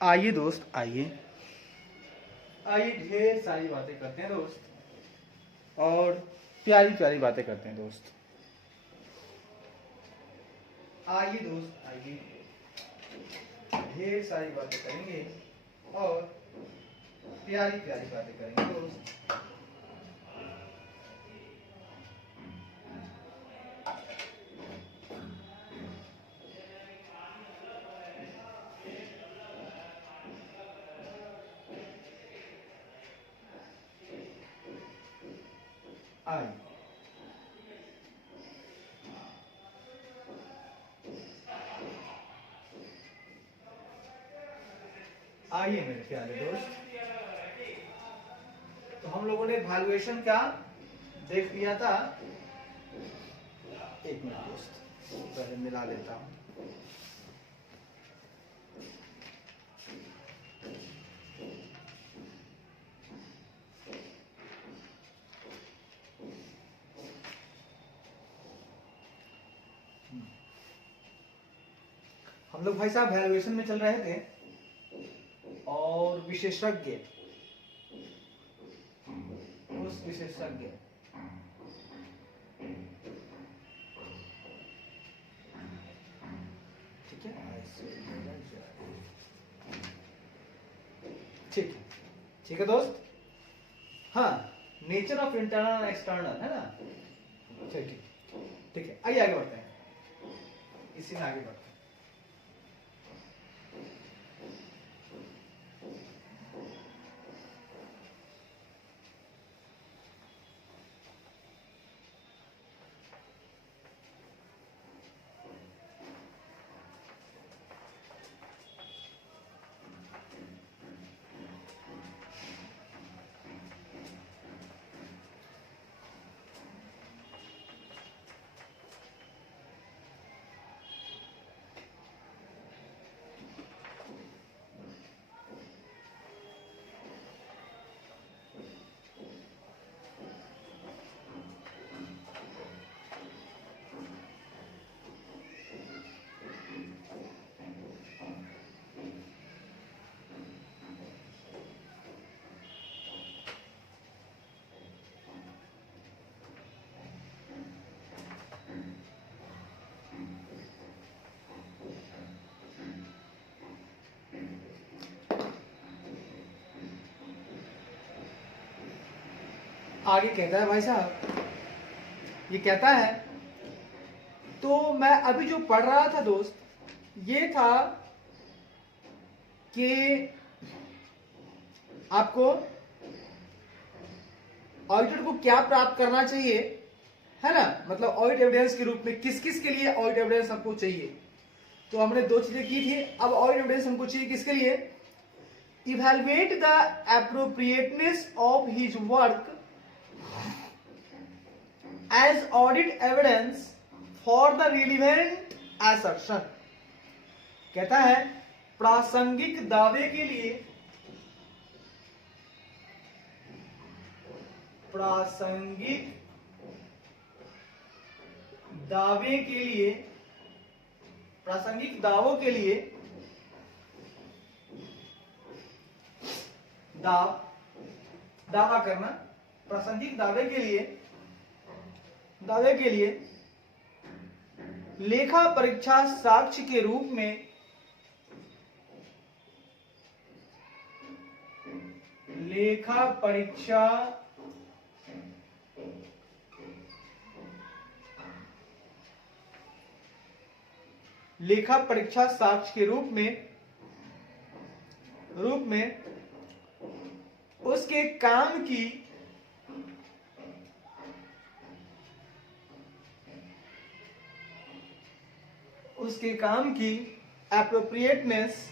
आइए दोस्त, आइए आइए, ढेर सारी बातें करते हैं दोस्त, और प्यारी प्यारी बातें करते हैं दोस्त। आइए दोस्त, आइए, ढेर सारी बातें करेंगे और प्यारी प्यारी बातें करेंगे दोस्त। आइए, आइए मेरे प्यारे दोस्त। तो हम लोगों ने वैल्यूएशन क्या देख लिया था। एक मिनट दोस्त, पहले मिला लेता हूं। हम लोग भाई साहब वैल्यूएशन में चल रहे थे और विशेषज्ञ, उस विशेषज्ञ ठीक है, ठीक है, ठीक है दोस्त। हाँ, nature of internal and external है ना। ठीक ठीक ठीक है, आइए आगे बढ़ते हैं, इसी में आगे बढ़ते हैं। आगे कहता है भाई साहब, ये कहता है, तो मैं अभी जो पढ़ रहा था दोस्त, ये था कि आपको ऑडिटर को क्या प्राप्त करना चाहिए, है ना। मतलब ऑडिट एविडेंस के रूप में किस किस के लिए ऑडिट एविडेंस हमको चाहिए। तो हमने दो चीजें की थी, अब ऑडिट एविडेंस हमको चाहिए किसके लिए। Evaluate the appropriateness of his work as audit evidence for the relevant assertion। कहता है प्रासंगिक दावे के लिए, प्रासंगिक दावे के लिए, प्रासंगिक दावों के लिए दावा करना, प्रासंगिक दावे के लिए लेखा परीक्षा साक्ष्य के रूप में लेखा परीक्षा साक्ष्य के रूप में उसके काम की एप्रोप्रिएटनेस,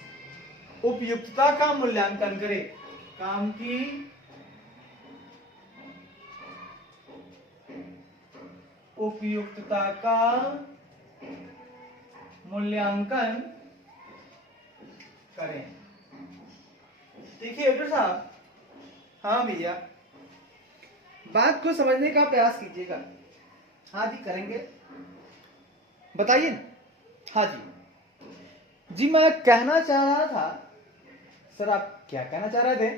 उपयुक्तता का मूल्यांकन करे। काम की उपयुक्तता का मूल्यांकन करें। देखिए डॉक्टर साहब, हाँ भैया, बात को समझने का प्रयास कीजिएगा। हाँ जी, करेंगे, बताइए। हाँ जी, जी मैं कहना चाह रहा था सर आप क्या कहना चाह रहे थे?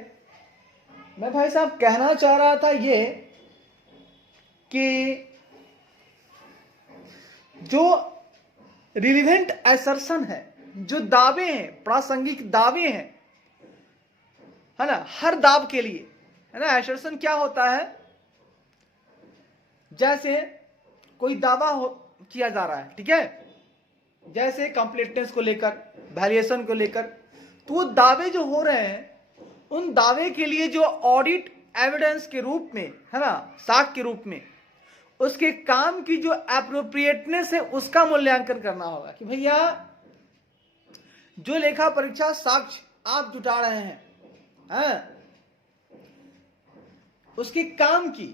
मैं भाई साहब कहना चाह रहा था ये कि जो रिलीवेंट असर्शन है, जो दावे हैं, प्रासंगिक दावे हैं, है ना, हर दाव के लिए, है ना, असर्शन क्या होता है? जैसे कोई दावा किया जा रहा है, ठीक है, जैसे कंप्लीटनेस को लेकर, वैल्यूएशन को लेकर, तो वो दावे जो हो रहे हैं, उन दावे के लिए जो ऑडिट एविडेंस के रूप में, है ना, साक्ष्य के रूप में उसके काम की जो एप्रोप्रिएटनेस है उसका मूल्यांकन करना होगा कि भैया जो लेखा परीक्षा साक्ष्य आप जुटा रहे हैं, उसके काम की,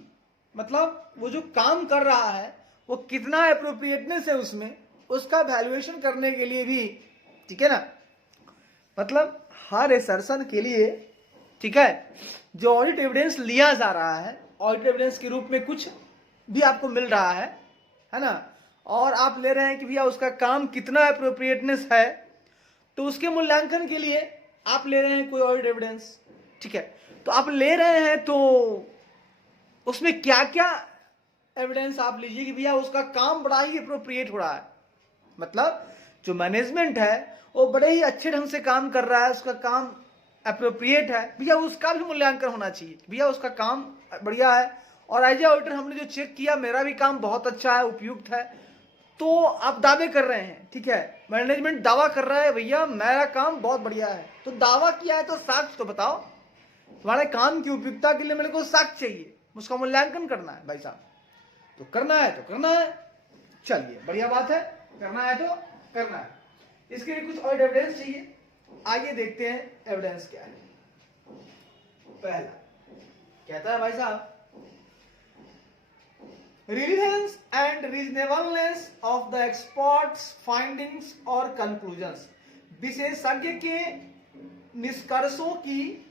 मतलब वो जो काम कर रहा है वो कितना एप्रोप्रिएटनेस है उसमें, उसका वैल्यूएशन करने के लिए भी, ठीक है ना, मतलब हर असर्शन के लिए, ठीक है, जो ऑडिट एविडेंस लिया जा रहा है, ऑडिट एविडेंस के रूप में कुछ भी आपको मिल रहा है ना, और आप ले रहे हैं कि भैया उसका काम कितना एप्रोप्रिएटनेस है, तो उसके मूल्यांकन के लिए आप ले रहे हैं कोई ऑडिट एविडेंस, ठीक है, तो आप ले रहे हैं तो उसमें क्या क्या एविडेंस आप लीजिए कि भैया उसका काम बड़ा ही एप्रोप्रिएट हो रहा है, मतलब जो मैनेजमेंट है वो बड़े ही अच्छे ढंग से काम कर रहा है, उसका काम एप्रोप्रिएट है, भैया उसका भी मूल्यांकन होना चाहिए, भैया उसका काम बढ़िया है, और एज ए ऑडिटर हमने जो चेक किया मेरा भी काम बहुत अच्छा है, उपयुक्त है, तो आप दावे कर रहे हैं, ठीक है, मैनेजमेंट दावा कर रहा है भैया मेरा काम बहुत बढ़िया है, तो दावा किया है तो साक्ष्य तो बताओ, तुम्हारे काम की उपयुक्तता के लिए मेरे को साक्ष्य चाहिए, उसका मूल्यांकन करना है भाई साहब, तो करना है तो करना है, चलिए बढ़िया बात है, करना है तो करना है, इसके लिए कुछ और एविडेंस चाहिए, आइए देखते हैं एविडेंस क्या है। पहला कहता है भाई साहब, relevance and reasonableness of the experts findings और कंक्लूजन्स, विशेषज्ञ के निष्कर्षों की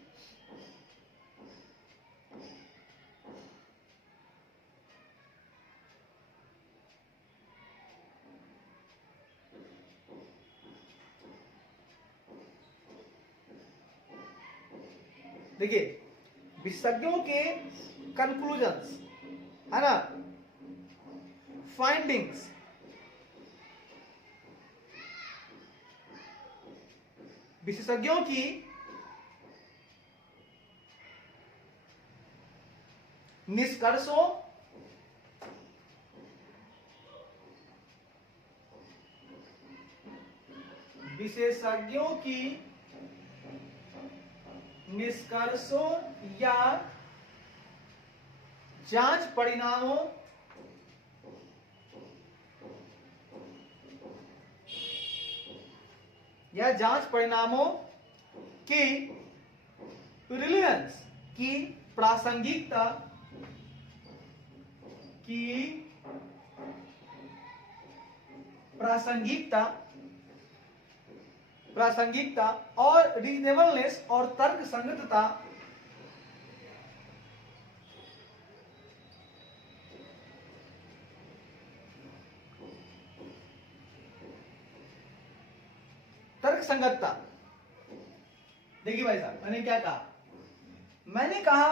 देखिए विशेषज्ञों के कंक्लूजन्स, है ना, फाइंडिंग्स, विशेषज्ञों की निष्कर्षों विशेषज्ञों की निष्कर्षों या जांच परिणामों की रिलेवेंस, की प्रासंगिकता, और रीजनेबलनेस और तर्क संगतता देखिए भाई साहब मैंने क्या कहा, मैंने कहा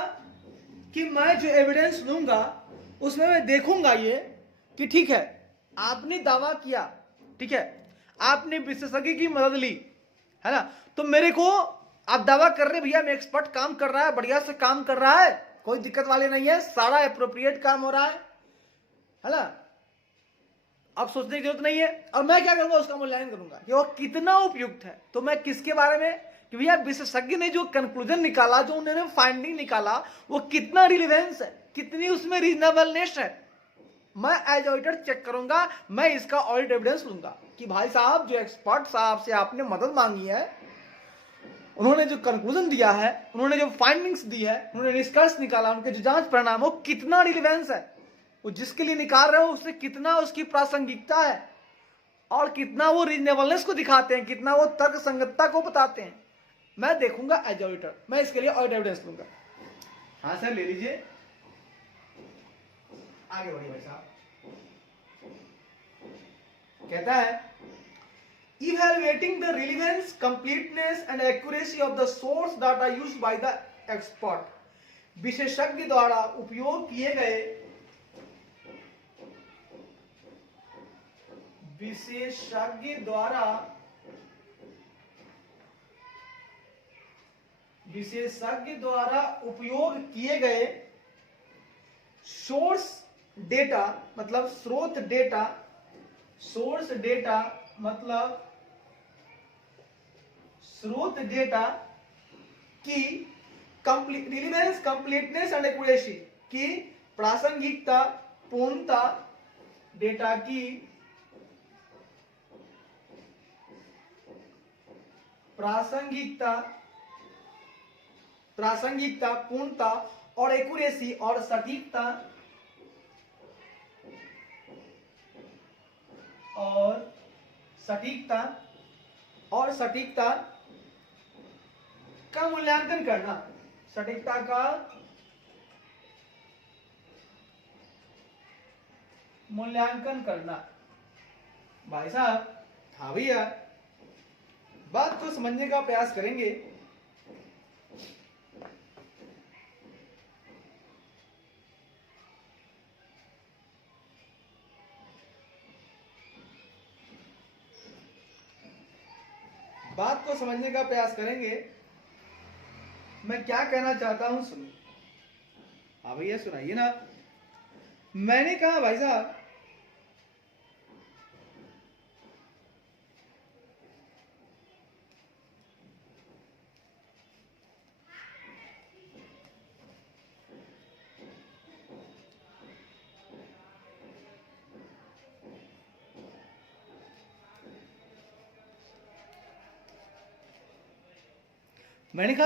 कि मैं जो एविडेंस लूंगा उसमें मैं देखूंगा ये कि ठीक है आपने दावा किया, ठीक है, आपने विशेषज्ञ की मदद ली, है ना, तो मेरे को आप दावा कर रहे भैया मैं एक्सपर्ट काम कर रहा है, बढ़िया से काम कर रहा है, कोई दिक्कत वाले नहीं है, सारा एप्रोप्रिएट काम हो रहा है ना, अब सोचने की जरूरत नहीं है, और मैं क्या करूंगा उसका मूल्यांकन करूंगा कि वो कितना उपयुक्त है, तो मैं किसके बारे में कि भैया विशेषज्ञ ने जो कंक्लूजन निकाला, जो उन्होंने फाइंडिंग निकाला वो कितना रिलेवेंस है, कितनी उसमें रीजनेबलनेस है, मैं एज ऑडिटर चेक करूंगा, मैं इसका ऑडिट एविडेंस लूंगा कि भाई साहब जो एक्सपर्ट साहब से आपने मदद मांगी है, उन्होंने जो कंक्लूजन दिया है, उन्होंने जो फाइंडिंग्स दी है, उन्होंने निष्कर्ष निकाला, उनके जो जांच परिणाम हो कितना रिलेवेंस है, वो जिसके लिए निकाल रहे हो उससे कितना उसकी प्रासंगिकता है, और कितना वो रीजनेबलनेस को दिखाते हैं, कितना वो तर्क संगतता को बताते हैं, मैं देखूंगा एज ऑडिटर, मैं इसके लिए ऑडिट एविडेंस लूंगा। हाँ सर ले लीजिए, आगे बढ़िए भाई साहब। कहता है evaluating the relevance, completeness and accuracy of the source data used by the expert, विशेषज्ञ द्वारा उपयोग किए गए उपयोग किए गए सोर्स डेटा मतलब स्रोत डेटा, सोर्स डेटा मतलब स्रोत डेटा की रिलीवेंस, कंप्लीटनेस एंड एक्यूरेसी की प्रासंगिकता, पूर्णता, डेटा की प्रासंगिकता, पूर्णता और एक्यूरेसी और सटीकता का मूल्यांकन करना, सटीकता का मूल्यांकन करना। भाई साहब, हाँ भैया, बात को समझने का प्रयास करेंगे। बात को समझने का प्रयास करेंगे। मैं क्या कहना चाहता हूं सुनिए। हाँ भैया सुनाइए ना। मैंने कहा भाई साहब,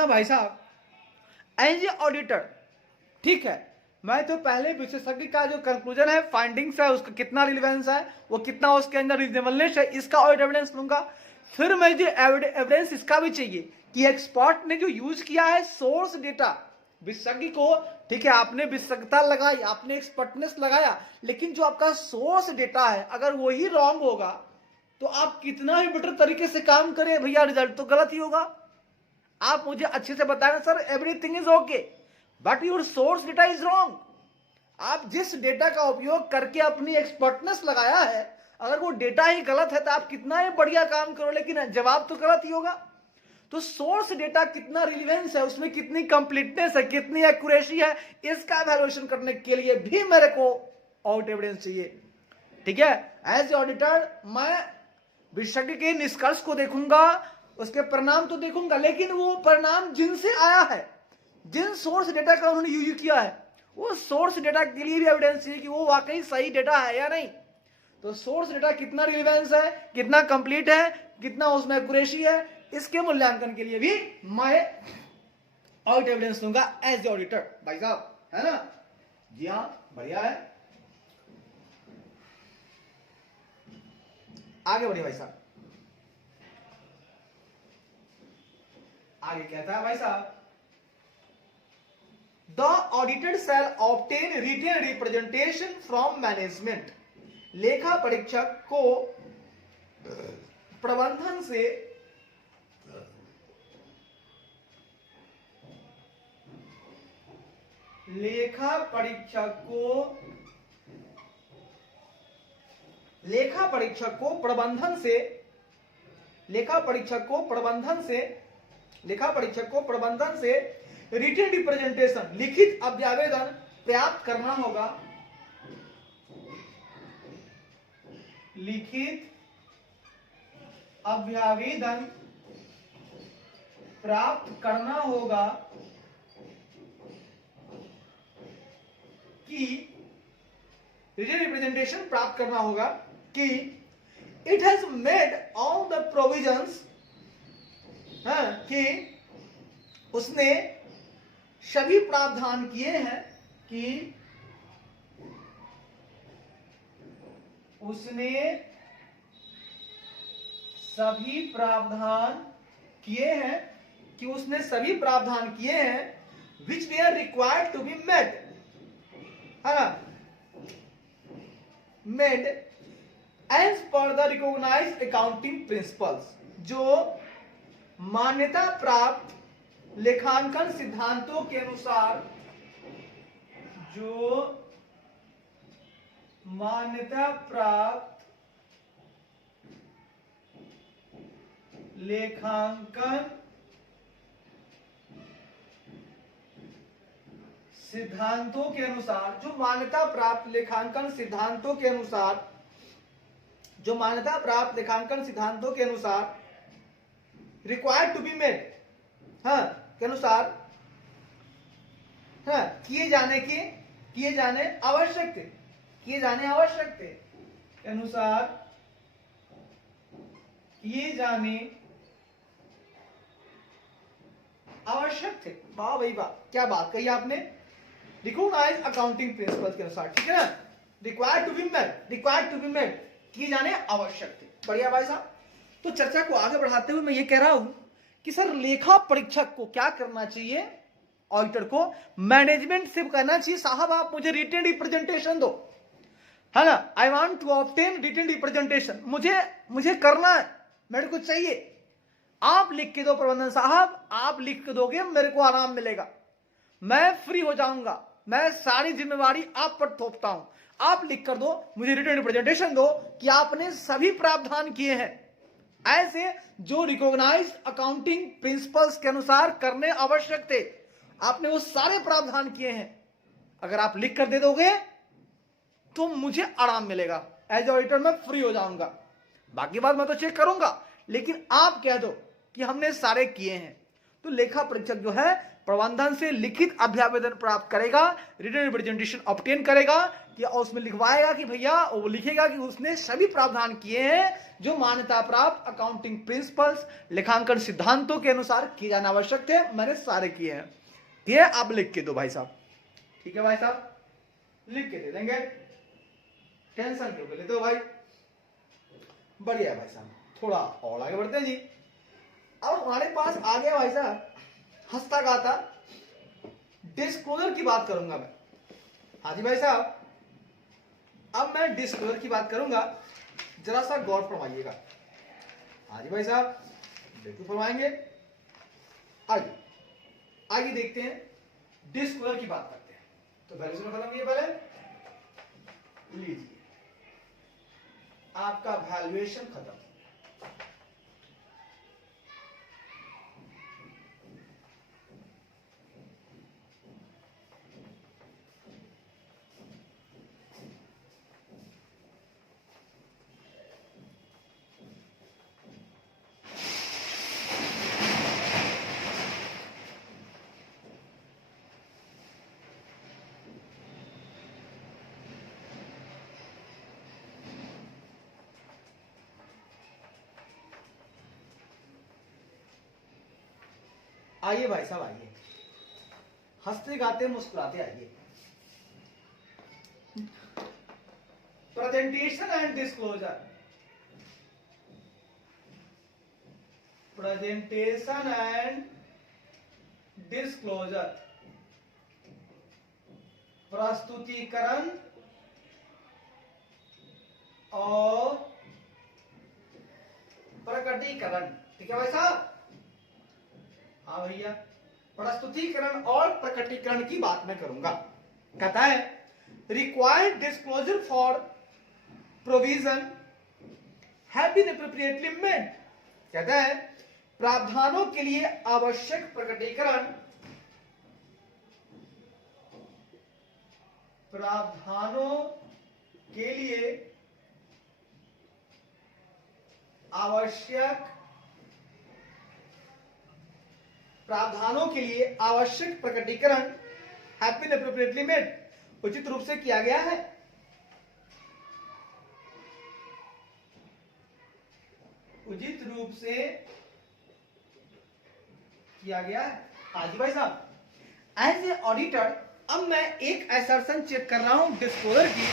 भाई साहब एज ए ऑडिटर, ठीक है, मैं तो पहले विशेषज्ञ का जो कंक्लूजन है, फाइंडिंग्स है, उसका कितना रिलेवेंस है, वो कितना उसके अंदर रीजनेबलनेस है, इसका ऑडिट एविडेंस लूंगा। फिर मैं जो एविडेंस इसका भी चाहिए कि एक्सपर्ट ने जो यूज किया है सोर्स डेटा, विशेषज्ञ को, ठीक है, आपने विशेषज्ञता लगाई, आपने एक्सपर्टनेस लगाया, लेकिन जो आपका सोर्स डेटा है अगर वही रॉन्ग होगा तो आप कितना ही बेटर तरीके से काम करें भैया, रिजल्ट तो गलत ही होगा। आप मुझे अच्छे से बताएं sir everything is okay but your source data is wrong. आप जिस डेटा का उपयोग करके अपनी एक्सपर्टनेस लगाया है, अगर वो डेटा ही गलत है तो आप कितना ही बढ़िया काम करो, लेकिन जवाब तो गलत ही होगा। तो सोर्स डेटा कितना रिलेवेंस है, उसमें कितनी कंप्लीटनेस है, कितनी एक्यूरेसी है, इसका वैल्यूएशन करने के लिए भी मेरे को ऑडिट एविडेंस चाहिए। ठीक है, एज ए ऑडिटर मैं विशेषज्ञ के निष्कर्ष को देखूंगा, उसके परिणाम तो देखूंगा, लेकिन वो परिणाम जिनसे आया है, जिन सोर्स डेटा का उन्होंने यूज किया है, वो सोर्स डेटा के लिए भी एविडेंस चाहिए कि वो वाकई सही डेटा है या नहीं। तो सोर्स डेटा कितना रिलेवेंस है, कितना कंप्लीट है, कितना उसमें एक्यूरेसी है, इसके मूल्यांकन के लिए भी मैं ऑडिट एविडेंस दूंगा एज ए ऑडिटर। भाई साहब, है ना? जी हाँ, बढ़िया है। आगे बढ़िए भाई साहब। आगे कहता है भाई साहब, the audited shall obtain written representation from management. लेखा परीक्षक को प्रबंधन से लेखा परीक्षक को प्रबंधन से रिटेन रिप्रेजेंटेशन, लिखित अभ्यावेदन प्राप्त करना होगा। लिखित अभ्यावेदन प्राप्त करना होगा कि रिटेन रिप्रेजेंटेशन प्राप्त करना होगा कि it has made all the provisions, कि उसने सभी प्रावधान किए हैं, कि उसने सभी प्रावधान किए हैं which were required to be made, है ना, made as per the recognised accounting principles, जो मान्यता प्राप्त लेखांकन सिद्धांतों के अनुसार, जो मान्यता प्राप्त लेखांकन सिद्धांतों के अनुसार, जो मान्यता प्राप्त लेखांकन सिद्धांतों के अनुसार, जो मान्यता प्राप्त लेखांकन सिद्धांतों के अनुसार रिक्वायर्ड टू बी मेड, हाँ, के अनुसार, हाँ, किए जाने आवश्यक थे, किए जाने आवश्यक थे, के अनुसार किए जाने आवश्यक थे। वाह भाई वाह, क्या बात कही आपने। रिकॉग्नाइज अकाउंटिंग प्रिंसिपल्स के अनुसार, ठीक है ना, रिक्वायर्ड टू बी मेड, किए जाने आवश्यक थे। बढ़िया भाई साहब। तो चर्चा को आगे बढ़ाते हुए मैं ये कह रहा हूं कि सर लेखा परीक्षक को क्या करना चाहिए, ऑडिटर को मैनेजमेंट से कहना चाहिए साहब आप मुझे रिटन रिप्रेजेंटेशन दो, है ना, I want to obtain written representation, मुझे करना है, मेरे को चाहिए, आप लिख के दो प्रबंधन साहब, आप लिख के दोगे मेरे को आराम मिलेगा, मैं फ्री हो जाऊंगा, मैं सारी जिम्मेवारी आप पर थोपता हूं, आप लिख कर दो, मुझे रिटन रिप्रेजेंटेशन दो कि आपने सभी प्रावधान किए हैं ऐसे जो रिकॉग्नाइज्ड अकाउंटिंग प्रिंसिपल्स के अनुसार करने आवश्यक थे, आपने वो सारे प्रावधान किए हैं। अगर आप लिख कर दे दोगे तो मुझे आराम मिलेगा, एज ऑडिटर मैं फ्री हो जाऊंगा, बाकी बात मैं तो चेक करूंगा, लेकिन आप कह दो कि हमने सारे किए हैं। तो लेखा परीक्षक जो है प्रबंधन से लिखित अभ्यावेदन प्राप्त करेगा, रिटन रिप्रेजेंटेशन ऑब्टेन करेगा, या उसमें लिखवाएगा कि भैया, वो लिखेगा कि उसने सभी प्रावधान किए हैं जो मान्यता प्राप्त अकाउंटिंग प्रिंसिपल्स लेखांकन सिद्धांतों के अनुसार किए जाना आवश्यक थे, मैंने सारे किए हैं। ये आप लिख के दो भाई साहब, ठीक है भाई साहब, लिख के दे देंगे, टेंशन क्यों लेते हो भाई। बढ़िया भाई साहब, थोड़ा और आगे बढ़ते हैं जी। अब हमारे पास आ गया भाई साहब हंसता गाता डिस्क्लोजर की बात करूंगा मैं। हाँ जी भाई साहब, अब मैं डिस्क्लोजर की बात करूंगा, जरा सा गौर फरमाइएगा। हाँ जी भाई साहब, बिल्कुल फरमाएंगे। आगे देखते हैं, डिस्क्लोजर की बात करते हैं। तो वैल्यूएशन का कलम ये पहले लीजिए, आपका वैल्यूएशन खत्म। आइए भाई साहब, आइए, हंसते गाते मुस्कुराते आइए। Presentation and disclosure, presentation and disclosure, प्रस्तुतिकरण और प्रकटीकरण, ठीक है भाई साहब। हाँ भैया, प्रस्तुतिकरण और प्रकटीकरण की बात मैं करूंगा। कहता है required disclosure for provision have been appropriately made. कहता है प्रावधानों के लिए आवश्यक प्रकटीकरण, प्रावधानों के लिए आवश्यक, प्रावधानों के लिए आवश्यक प्रकटीकरण हैव बीन एप्रोप्रिएटली मेड, उचित रूप से किया गया है। उचित रूप से किया गया है। हाँ जी भाई साहब, एज ए ऑडिटर अब मैं एक असर्शन चेक कर रहा हूं डिस्क्लोजर की,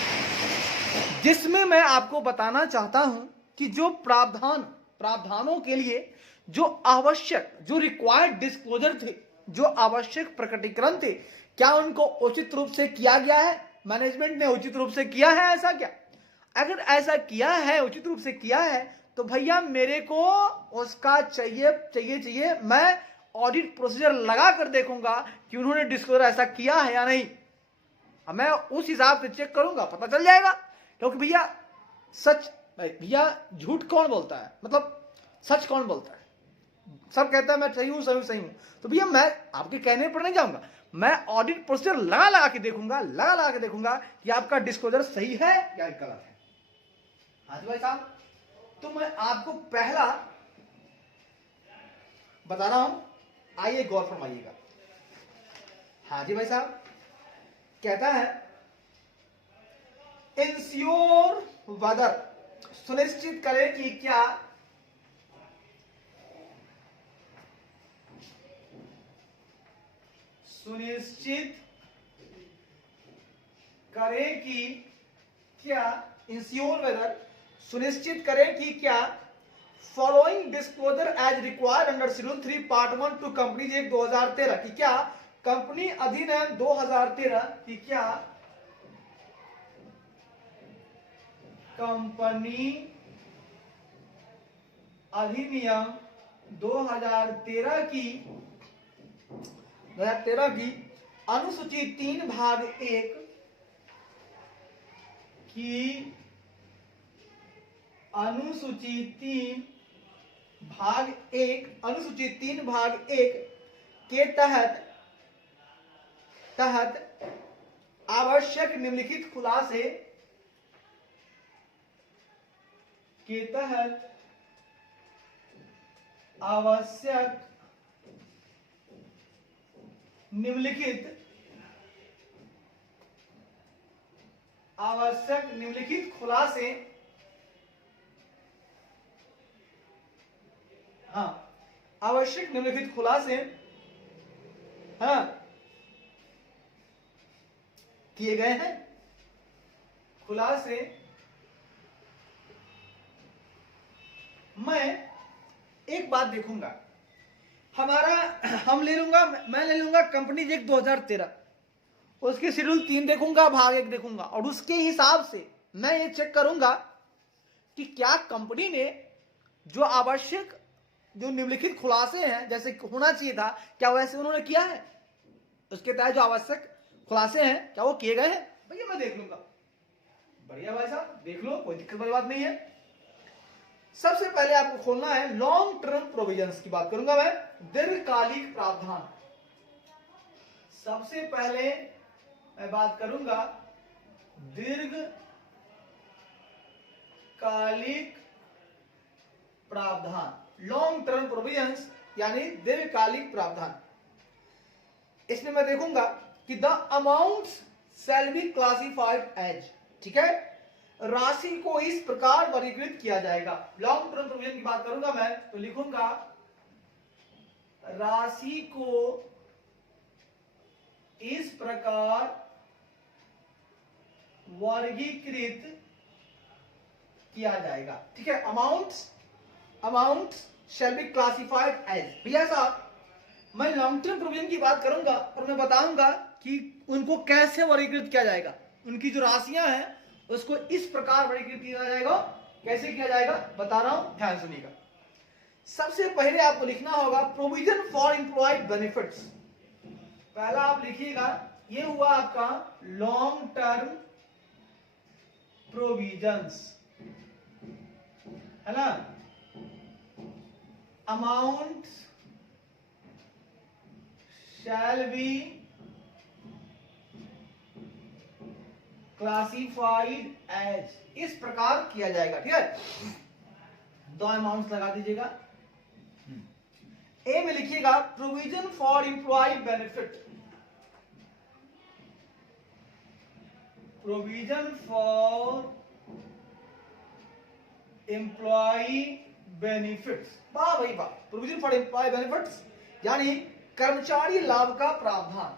जिसमें मैं आपको बताना चाहता हूं कि जो प्रावधानों के लिए जो आवश्यक, जो रिक्वायर्ड डिस्क्लोजर थे, जो आवश्यक प्रकटीकरण थे, क्या उनको उचित रूप से किया गया है, मैनेजमेंट ने उचित रूप से किया है, ऐसा क्या। अगर ऐसा किया है, उचित रूप से किया है, तो भैया मेरे को उसका चाहिए। मैं ऑडिट प्रोसीजर लगा कर देखूंगा कि उन्होंने डिस्क्लोजर ऐसा किया है या नहीं। अब मैं उस हिसाब से चेक करूंगा, पता चल जाएगा। क्योंकि भैया झूठ कौन बोलता है, मतलब सच कौन बोलता है? सब कहता है मैं सही हूं। तो भैया मैं आपके कहने पर नहीं जाऊंगा, मैं ऑडिट प्रोसीजर लगा के देखूंगा कि आपका डिस्क्लोजर सही है या गलत है। हाँ जी भाई साहब, तो मैं आपको पहला बता रहा हूं, आइए गौर फरमाइएगा। हाँ जी भाई साहब, कहता है इंश्योर वेदर, सुनिश्चित करें कि क्या इंश्योर वेदर, सुनिश्चित करें कि क्या following disclosure as required under schedule 3 part 1 to companies act 2013 की क्या कंपनी अधिनियम 2013 की क्या कंपनी अधिनियम 2013 की अनुसूची 3 भाग 1 की अनुसूची 3 भाग 1 के तहत आवश्यक निम्नलिखित खुलासे के तहत आवश्यक निम्नलिखित खुलासे किए गए हैं। खुलासे मैं एक बात देखूंगा, मैं ले लूंगा कंपनी एक्ट 2013, उसके शेड्यूल 3 देखूंगा, भाग 1 देखूंगा, और उसके हिसाब से मैं ये चेक करूंगा कि क्या कंपनी ने जो आवश्यक जो निम्नलिखित खुलासे हैं जैसे होना चाहिए था, क्या वैसे उन्होंने किया है? उसके तहत जो आवश्यक खुलासे हैं क्या वो किए गए हैं? भैया मैं देख लूंगा। बढ़िया भाई साहब, देख लो, कोई दिक्कत वाली बात नहीं है। सबसे पहले आपको खोलना है लॉन्ग टर्म प्रोविजंस की बात करूंगा मैं, दीर्घकालिक प्रावधान। सबसे पहले मैं बात करूंगा दीर्घकालिक प्रावधान, लॉन्ग टर्म प्रोविजंस यानी दीर्घकालिक प्रावधान। इसमें मैं देखूंगा कि the amounts shall be classified as, ठीक है, राशि को इस प्रकार वर्गीकृत किया जाएगा। लॉन्ग टर्म प्रोविजन की बात करूंगा मैं तो लिखूंगा राशि को इस प्रकार वर्गीकृत किया जाएगा, ठीक है। Amount shall be classified as. भैया साहब मैं लॉन्ग टर्म प्रोविजन की बात करूंगा और मैं बताऊंगा कि उनको कैसे वर्गीकृत किया जाएगा, उनकी जो राशियां हैं उसको इस प्रकार वर्गीकृत किया जाएगा। कैसे किया जाएगा बता रहा हूं, ध्यान सुनिएगा। सबसे पहले आपको लिखना होगा प्रोविजन फॉर एम्प्लॉय बेनिफिट्स। पहला आप लिखिएगा, ये हुआ आपका लॉन्ग टर्म प्रोविजंस, है ना। Amount shall be classified as, इस प्रकार किया जाएगा, ठीक है। दो अमाउंट्स लगा दीजिएगा। ए में लिखिएगा provision for employee benefit, provision for employee benefits. वाह भाई वाह, प्रोविजन फॉर एम्प्लॉय बेनिफिट्स यानी कर्मचारी लाभ का प्रावधान।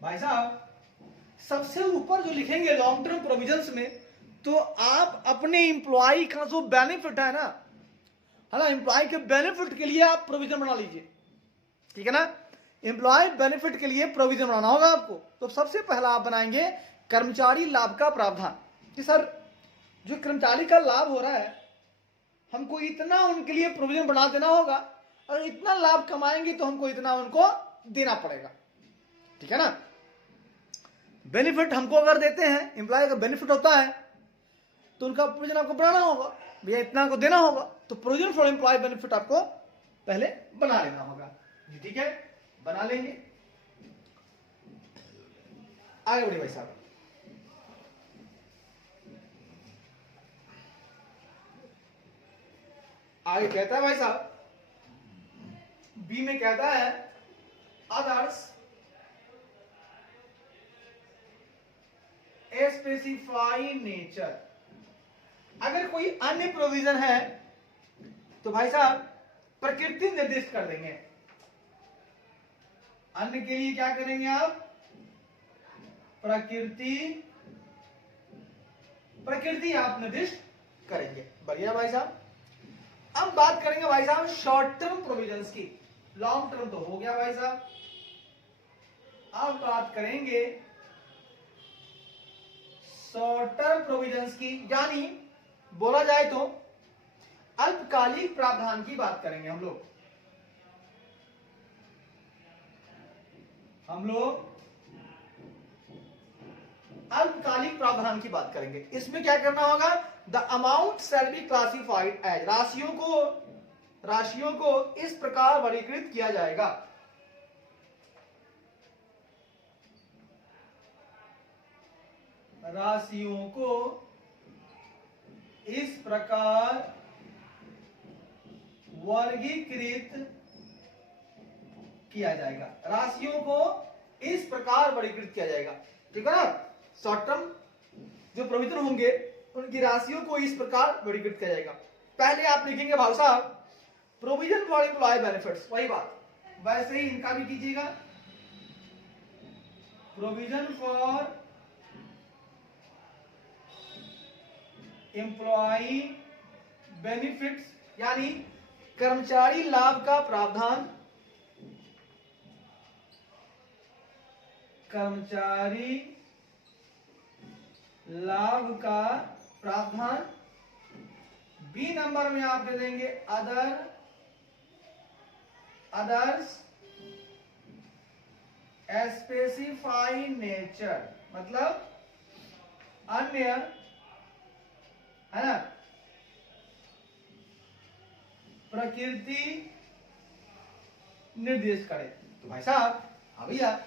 भाई साहब सबसे ऊपर जो लिखेंगे लॉन्ग टर्म प्रोविजंस में, तो आप अपने एम्प्लॉय का जो बेनिफिट है ना, एम्प्लॉय के बेनिफिट के लिए आप प्रोविजन बना लीजिए, ठीक है ना। एम्प्लॉय बेनिफिट के लिए प्रोविजन बनाना होगा आपको। तो सबसे पहला आप बनाएंगे कर्मचारी लाभ का प्रावधान कि सर जो कर्मचारी का लाभ हो रहा है हमको इतना उनके लिए प्रोविजन बना देना होगा, और इतना लाभ कमाएंगे तो हमको इतना उनको देना पड़ेगा, ठीक है ना। बेनिफिट हमको अगर देते हैं, एम्प्लॉय का बेनिफिट होता है तो उनका प्रोविजन आपको बनाना होगा, भैया इतना को देना होगा, तो प्रोविजन फॉर एम्प्लॉय बेनिफिट आपको पहले बना लेना होगा, ठीक है। बना लेंगे, आगे बढ़िए भाई साहब। आगे कहता है भाई साहब, बी में कहता है अदर्स स्पेसिफाई नेचर। अगर कोई अन्य प्रोविजन है तो भाई साहब प्रकृति निर्दिष्ट कर देंगे। अन्य के लिए क्या करेंगे आप, प्रकृति आप निर्दिष्ट करेंगे। बढ़िया भाई साहब। अब बात करेंगे भाई साहब शॉर्ट टर्म प्रोविजंस की। लॉन्ग टर्म तो हो गया भाई साहब, अब बात करेंगे शॉर्ट टर्म प्रोविजंस की, यानी बोला जाए तो अल्पकालिक प्रावधान की बात करेंगे हम लोग। अल्पकालिक प्रावधान की बात करेंगे। इसमें क्या करना होगा, the amount shall be classified as, राशियों को इस प्रकार वर्गीकृत किया जाएगा। राशियों को इस प्रकार वर्गीकृत किया जाएगा। राशियों को इस प्रकार वर्गीकृत किया जाएगा, ठीक है ना। शॉर्ट टर्म जो प्रोविजन होंगे उनकी राशियों को इस प्रकार वर्गीकृत किया जाएगा। पहले आप लिखेंगे भाई साहब प्रोविजन फॉर एम्प्लॉय बेनिफिट्स, वही बात वैसे ही इनका भी कीजिएगा। प्रोविजन फॉर एम्प्लॉय बेनिफिट्स यानी कर्मचारी लाभ का प्रावधान, कर्मचारी लाभ का प्रावधान। बी नंबर में आप दे देंगे अदर्स स्पेसिफाई नेचर, मतलब अन्य, है ना, प्रकृति निर्देश करे। तो भाई साहब हाँ भैया,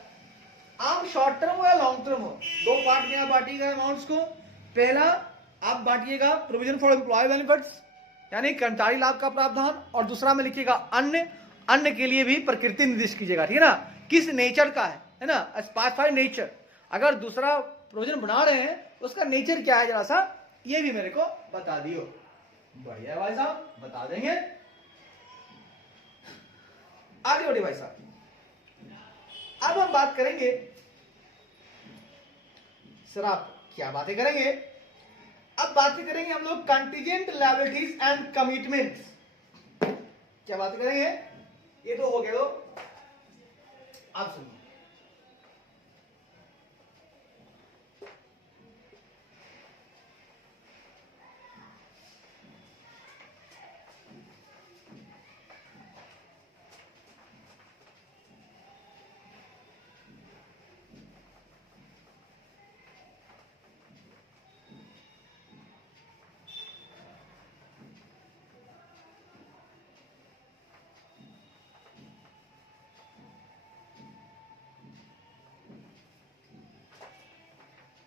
आप शॉर्ट टर्म हो या लॉन्ग टर्म हो, दो पार्ट में आप बांटिएगा अमाउंट्स को। पहला आप बांटिएगा प्रोविजन फॉर एम्प्लॉय बेनिफिट्स यानी कर्मचारी लाभ का प्रावधान, और दूसरा में लिखिएगा अन्य के लिए भी प्रकृति निर्दिष्ट कीजिएगा, ठीक है ना, किस नेचर का है ना, स्पेसिफाइड नेचर। अगर दूसरा प्रोविजन बना रहे हैं उसका नेचर क्या है जरा सा ये भी मेरे को बता दियो। बढ़िया भाई साहब, बता देंगे। आगे बढ़िए भाई साहब, अब हम बात करेंगे, सर आप क्या बातें करेंगे, अब बातें करेंगे हम लोग कंटीजेंट लायबिलिटीज एंड कमिटमेंट्स। क्या बातें करेंगे, ये तो हो गया, तो आप सुनिए।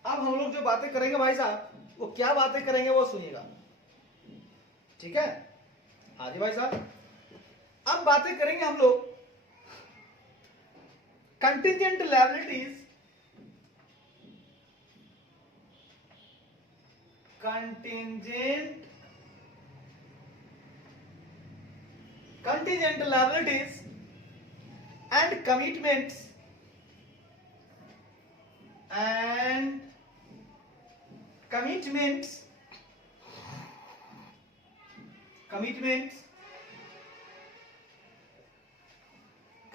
अब हम लोग जो बातें करेंगे भाई साहब, वो क्या बातें करेंगे वो सुनिएगा, ठीक है। हाँ जी भाई साहब, अब बातें करेंगे हम लोग contingent liabilities, contingent liabilities and commitments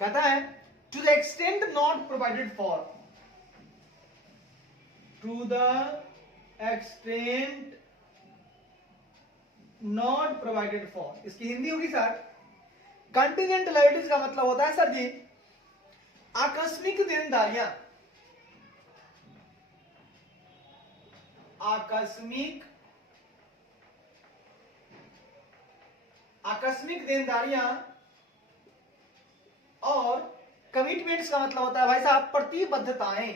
कहता है to the extent not provided for, to the extent not provided for, इसकी हिंदी होगी सर कंटिजेंट लायबिलिटीज का मतलब होता है सर जी आकस्मिक देनदारियां, आकस्मिक देनदारियां और कमिटमेंट्स का मतलब होता है भाई साहब प्रतिबद्धताएं,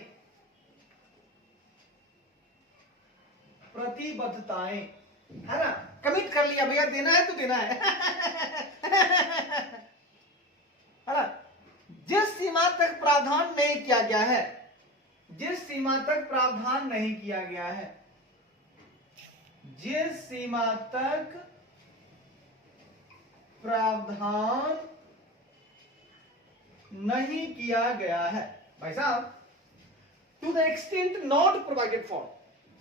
है ना, कमिट कर लिया भैया देना है तो देना है है ना, जिस सीमा तक प्रावधान नहीं किया गया है, जिस सीमा तक प्रावधान नहीं किया गया है, जिस सीमा तक प्रावधान नहीं किया गया है भाई साहब, to the extent not provided for,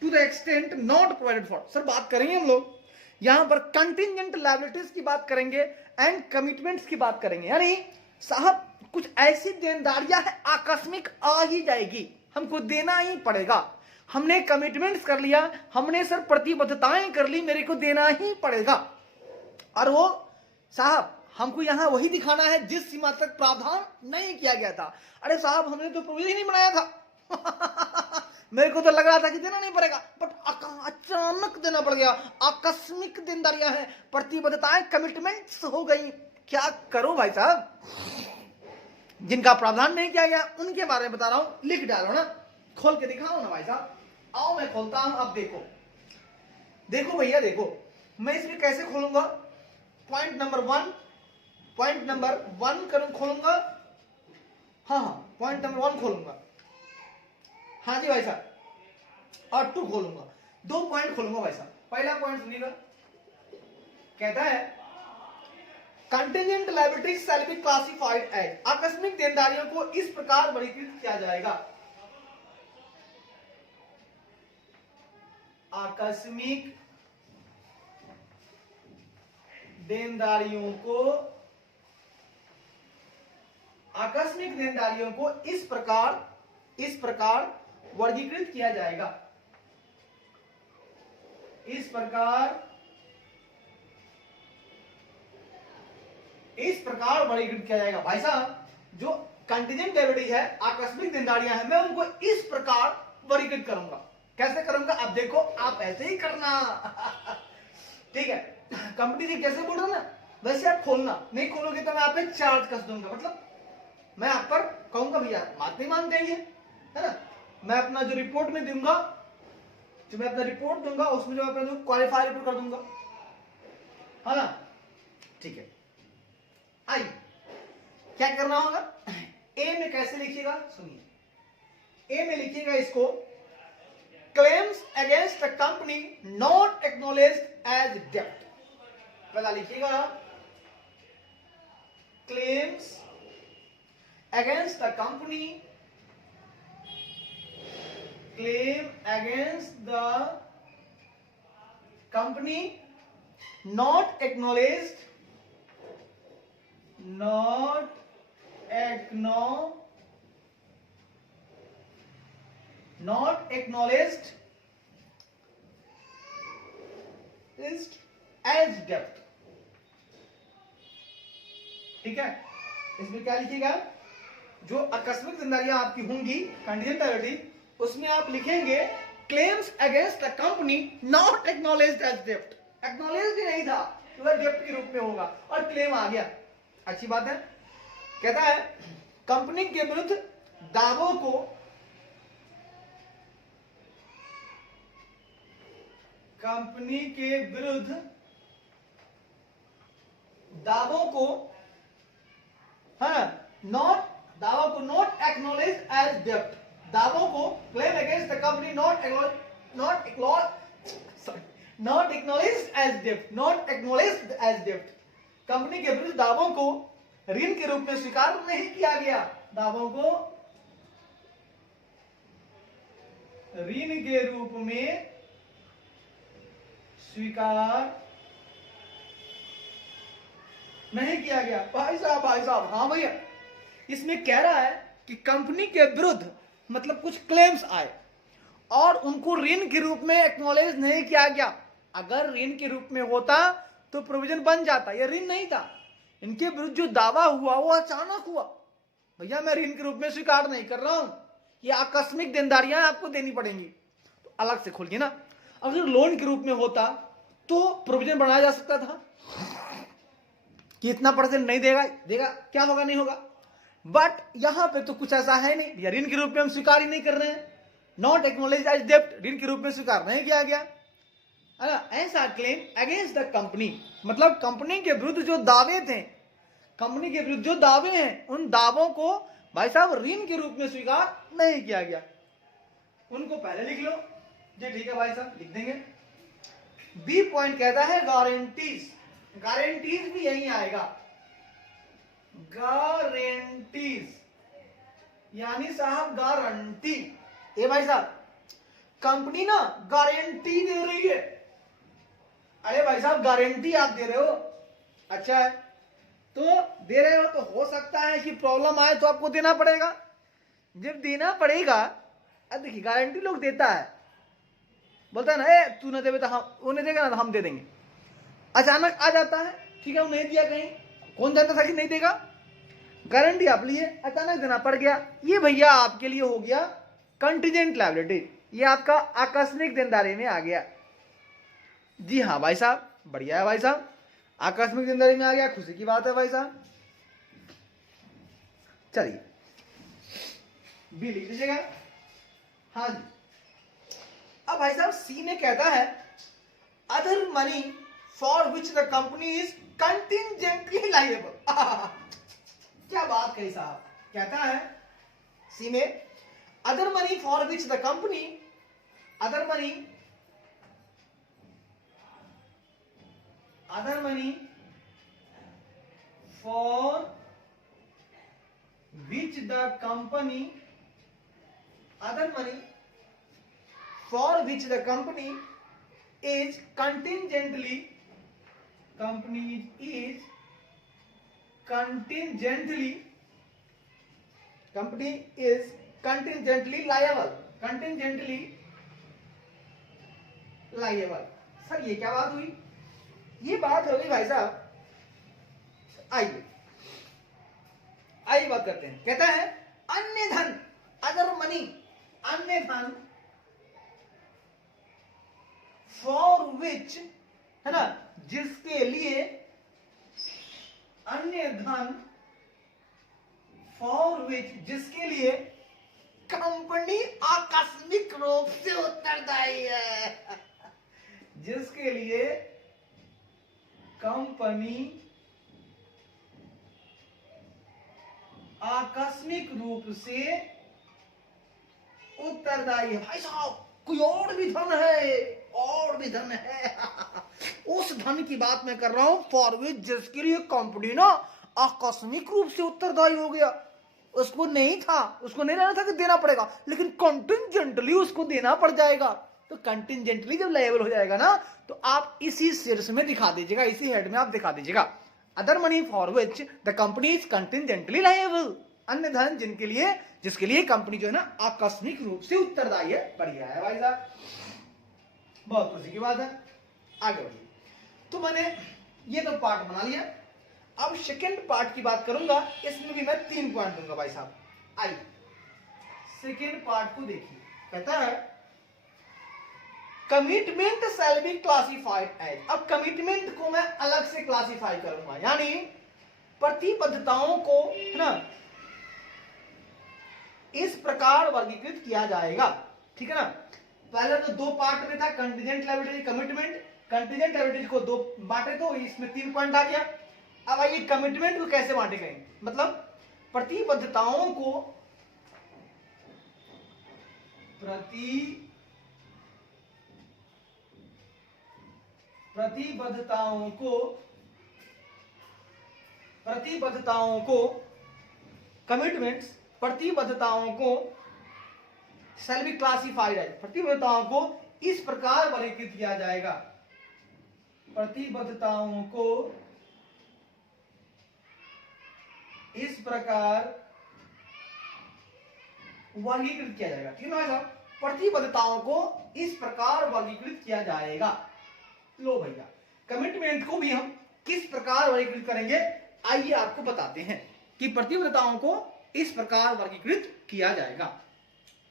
to the extent not provided for. Sir बात करेंगे हम लोग यहां पर कंटिजेंट लायबिलिटीज की बात करेंगे एंड कमिटमेंट्स की बात करेंगे, यानी साहब कुछ ऐसी देनदारियां है आकस्मिक आ ही जाएगी, हमको देना ही पड़ेगा, हमने कमिटमेंट्स कर लिया, हमने सर प्रतिबद्धताएं कर ली, मेरे को देना ही पड़ेगा, और वो साहब हमको यहां वही दिखाना है जिस सीमा तक प्रावधान नहीं किया गया था। अरे साहब हमने तो प्रोविजन ही नहीं बनाया था मेरे को तो लग रहा था कि देना नहीं पड़ेगा, बट अचानक देना पड़ गया, आकस्मिक देनदारियां हैं, प्रतिबद्धताएं कमिटमेंट्स हो गई, क्या करो भाई साहब, जिनका प्रावधान नहीं किया गया उनके बारे में बता रहा हूं, लिख डालो ना, खोल के दिखाओ ना भाई साहब, आओ मैं खोलता हूं, अब देखो देखो भैया देखो, मैं इसमें कैसे खोलूंगा, पॉइंट नंबर वन करूं, खोलूंगा, हाँ पॉइंट नंबर 1 खोलूंगा, हाँ जी भाई साहब, और 2 खोलूंगा, 2 पॉइंट खोलूंगा भाई साहब। पहला पॉइंट सुनिएगा, कहता है contingent liabilities shall be classified as, आकस्मिक देनदारियों को इस प्रकार वर्गीकृत किया जाएगा, आकस्मिक देनदारियों को इस प्रकार वर्गीकृत किया जाएगा, इस प्रकार वर्गीकृत किया जाएगा। भाई साहब जो कंटिजेंट लायबिलिटी है, आकस्मिक देनदारियां हैं, मैं उनको इस प्रकार वर्गीकृत करूंगा, कैसे करूंगा अब देखो, आप ऐसे ही करना ठीक है, कंपनी जी कैसे बोल रहा ना वैसे आप खोलना, नहीं खोलोगे तो मैं आप पे चार्ज कस दूंगा, मतलब मैं आप पर कहूंगा भैया बात नहीं मानते हैं ये, है ना, मैं अपना जो रिपोर्ट में दूंगा, उसमें जो अपना जो क्वालिफाई रिपोर्ट कर दूंगा, है ना, ठीक है। आइए क्या करना होगा, ए में कैसे लिखिएगा सुनिए, ए में लिखिएगा इसको claims against the company not acknowledged as डेब्ट, पहला लिखिएगा claims against the company, claim against the company not acknowledged is as debt, ठीक है, इसमें क्या लिखिएगा, जो आकस्मिक देनदारियां आपकी होंगी कंटिजेंट लायबिलिटी, उसमें आप लिखेंगे claims against the company not acknowledged as डेब्ट, एक्नॉलेज्ड ही नहीं था, वह डेब्ट के रूप में होगा और क्लेम आ गया, अच्छी बात है। कहता है कंपनी के विरुद्ध दावों को नॉट एक्नॉलेज्ड एज डेब्ट, दावों को claim against the company not acknowledged as डेब्ट, कंपनी के विरुद्ध दावों को ऋण के रूप में स्वीकार नहीं किया गया, दावों को ऋण के रूप में स्वीकार नहीं किया गया। भाई साहब हाँ भैया इसमें कह रहा है कि कंपनी के विरुद्ध मतलब कुछ क्लेम्स आए और उनको ऋण के रूप में एक्नॉलेज नहीं किया गया। अगर ऋण के रूप में होता तो प्रोविजन बन जाता, ये ऋण नहीं था। इनके विरुद्ध जो दावा हुआ वो अचानक हुआ, भैया मैं ऋण के रूप में स्वीकार नहीं कर रहा हूं, ये आकस्मिक देनदारियां आपको देनी पड़ेंगी, तो अलग से खोलिए ना। अगर लोन के रूप में होता तो प्रोविजन बनाया जा सकता था कि इतना परसेंट नहीं देगा, देगा क्या होगा नहीं होगा, बट यहां पे तो कुछ ऐसा है नहीं, ऋण के रूप में हम स्वीकार ही नहीं कर रहे हैं, नॉट एक्नॉलेज एज डेब्ट, ऋण के रूप में स्वीकार नहीं किया गया है ना। ऐसा क्लेम अगेंस्ट द कंपनी, मतलब कंपनी के विरुद्ध जो दावे थे, कंपनी के विरुद्ध जो दावे हैं उन दावों को भाई साहब ऋण के रूप में स्वीकार नहीं किया गया। उनको पहले लिख लो जी, ठीक है भाई साहब लिख देंगे। बी पॉइंट कहता है गारंटीज, गारंटीज भी यही आएगा, गारंटीज यानी साहब गारंटी। ए भाई साहब कंपनी ना गारंटी दे रही है, अरे भाई साहब गारंटी आप दे रहे हो, अच्छा है तो दे रहे हो तो हो सकता है कि प्रॉब्लम आए तो आपको देना पड़ेगा। जब देना पड़ेगा, अब देखिए गारंटी लोग देता है, बोलता है ना ए तू ना देवे तो हम, वो नहीं देगा ना तो हम दे देंगे, अचानक आ जाता है, ठीक है वो नहीं दिया कहीं, कौन जानता था कि नहीं देगा, गारंटी आप लिए अचानक देना पड़ गया, ये भैया आपके लिए हो गया कंटीजेंट लायबिलिटी, ये आपका आकस्मिक देनदारी में आ गया। जी हाँ भाई साहब, बढ़िया है भाई साहब, आकस्मिक देनदारी में आ गया, खुशी की बात है भाई साहब। चलिए बी लिख लीजिएगा। हाँ जी, अब भाई साहब सी में कहता है other money for which the company is contingently liable. क्या बात कही साहब, कहता है सी में other money for which the company, other money for which the company, other money for which the company is contingently, company is contingently liable, contingently liable। Sir ये क्या बात हुई, ये बात हो गई भाई साहब, आइए बात करते हैं। कहता है अन्य धन, अदर मनी, अन्य धन फॉर विच, है ना, जिसके लिए, अन्य धन फॉर विच जिसके लिए कंपनी आकस्मिक रूप से उत्तरदायी है, जिसके लिए कंपनी आकस्मिक रूप से उत्तरदायी है। भाई साहब कोई और भी धन है, और भी धन है उस धन की बात मैं कर रहा हूं फॉर विच जिसके लिए कंपनी ना आकस्मिक रूप से उत्तरदायी हो गया, उसको नहीं था, उसको नहीं रहना था कि देना पड़ेगा, लेकिन कंटिंजेंटली उसको देना पड़ जाएगा। तो कंटिंजेंटली जब लायबल हो जाएगा ना तो आप इसी शीर्ष में दिखा दीजिएगा, इसी हेड में आप दिखा दीजिएगा other money for which the company is contingently liable, अन्य धन जिसके लिए कंपनी जो है ना आकस्मिक रूप से उत्तरदायी है। बढ़िया है भाई साहब, बहुत खुशी की बात है। आगे बढ़िए, तो मैंने ये तो पार्ट बना लिया, अब सेकेंड पार्ट की बात करूंगा, इसमें भी मैं 3 पॉइंट दूंगा भाई साहब। आइए सेकेंड पार्ट को देखिए, कहता है commitment shall be classified as, अब कमिटमेंट को मैं अलग से क्लासिफाई करूंगा, यानी प्रतिबद्धताओं को, है ना, इस प्रकार वर्गीकृत किया जाएगा, ठीक है ना। पहले तो 2 पार्ट में था, contingent liability, commitment, contingent liability को 2 बांटे तो इसमें 3 पॉइंट आ गया। अब आइए कमिटमेंट को कैसे बांटे गए, मतलब प्रतिबद्धताओं को, प्रतिबद्धताओं को कमिटमेंट्स, प्रतिबद्धताओं को शैल बी क्लासिफाइड एज, प्रतिबद्धताओं को इस प्रकार वर्गीकृत किया जाएगा, प्रतिबद्धताओं को इस प्रकार वर्गीकृत किया जाएगा। ठीक है भाई साहब, प्रतिबद्धताओं को इस प्रकार वर्गीकृत किया जाएगा। लो भैया, कमिटमेंट को भी हम किस प्रकार वर्गीकृत करेंगे, आइए आपको बताते हैं कि प्रतिबद्धताओं को इस प्रकार वर्गीकृत किया जाएगा।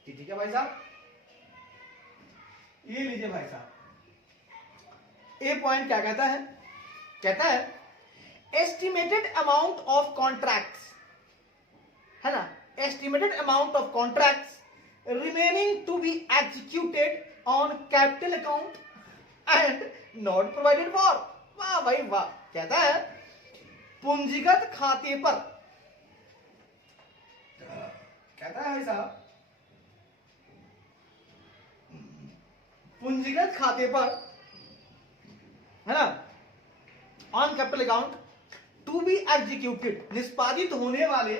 ठीक है भाई साहब, ये लीजिए भाई साहब, ए पॉइंट क्या कहता है, कहता है एस्टिमेटेड अमाउंट ऑफ कॉन्ट्रैक्ट्स, है ना, estimated amount of contracts remaining to be executed on capital account and not provided for. वाह भाई वाह, कहता है पूंजीगत खाते पर, कहता है भाई साहब पूंजीगत खाते पर, है ना, on capital account to be executed, निष्पादित होने वाले,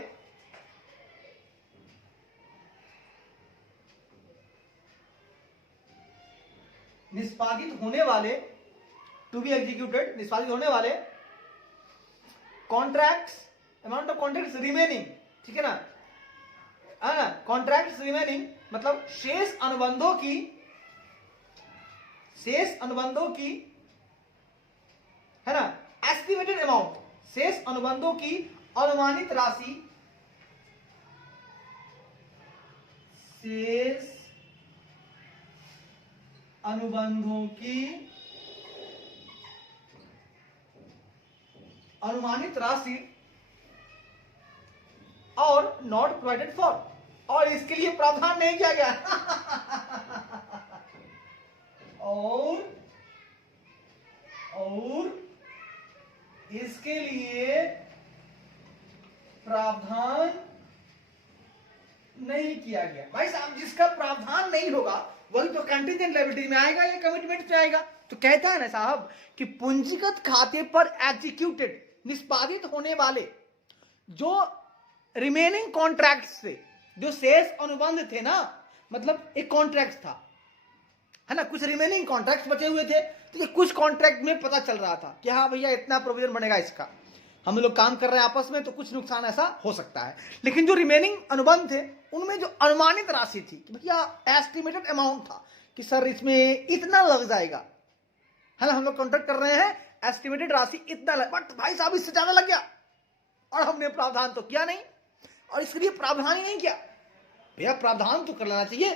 निष्पादित होने वाले, टू बी एग्जीक्यूटेड, निष्पादित होने वाले contracts, amount of contracts remaining, ठीक है ना, कॉन्ट्रैक्ट्स रिमेनिंग मतलब शेष अनुबंधों की, शेष अनुबंधों की, है ना, एस्टिमेटेड अमाउंट, शेष अनुबंधों की अनुमानित राशि, शेष अनुबंधों की अनुमानित राशि और नॉट प्रोवाइडेड फॉर, और इसके लिए प्रावधान नहीं किया गया और इसके लिए प्रावधान नहीं किया गया। भाई साहब, जिसका प्रावधान नहीं होगा वही तो कंटीजेंट लायबिलिटी में आएगा या कमिटमेंट में आएगा। तो कहता है ना साहब कि पूंजीगत खाते पर एग्जीक्यूटेड, निष्पादित होने वाले जो रिमेनिंग कॉन्ट्रैक्ट्स थे, जो शेष अनुबंध थे ना, मतलब एक कॉन्ट्रैक्ट था, है ना, कुछ रिमेनिंग कॉन्ट्रैक्ट्स बचे हुए थे, तो ये कुछ कॉन्ट्रैक्ट में पता चल रहा था कि हाँ भैया इतना प्रोविजन बनेगा इसका, हम लोग काम कर रहे हैं आपस में तो कुछ नुकसान ऐसा हो सकता है, लेकिन जो रिमेनिंग अनुबंध थे उनमें जो अनुमानित राशि थी कि भैया एस्टिमेटेड अमाउंट था कि सर इसमें इतना लग जाएगा, है ना, हम लोग कॉन्ट्रैक्ट कर रहे हैं, एस्टिमेटेड राशि इतना लग, बट भाई साहब इससे ज्यादा लग गया और हमने प्रावधान तो किया नहीं, और इसके लिए प्रावधान ही नहीं किया। भैया प्रावधान तो कर लेना चाहिए।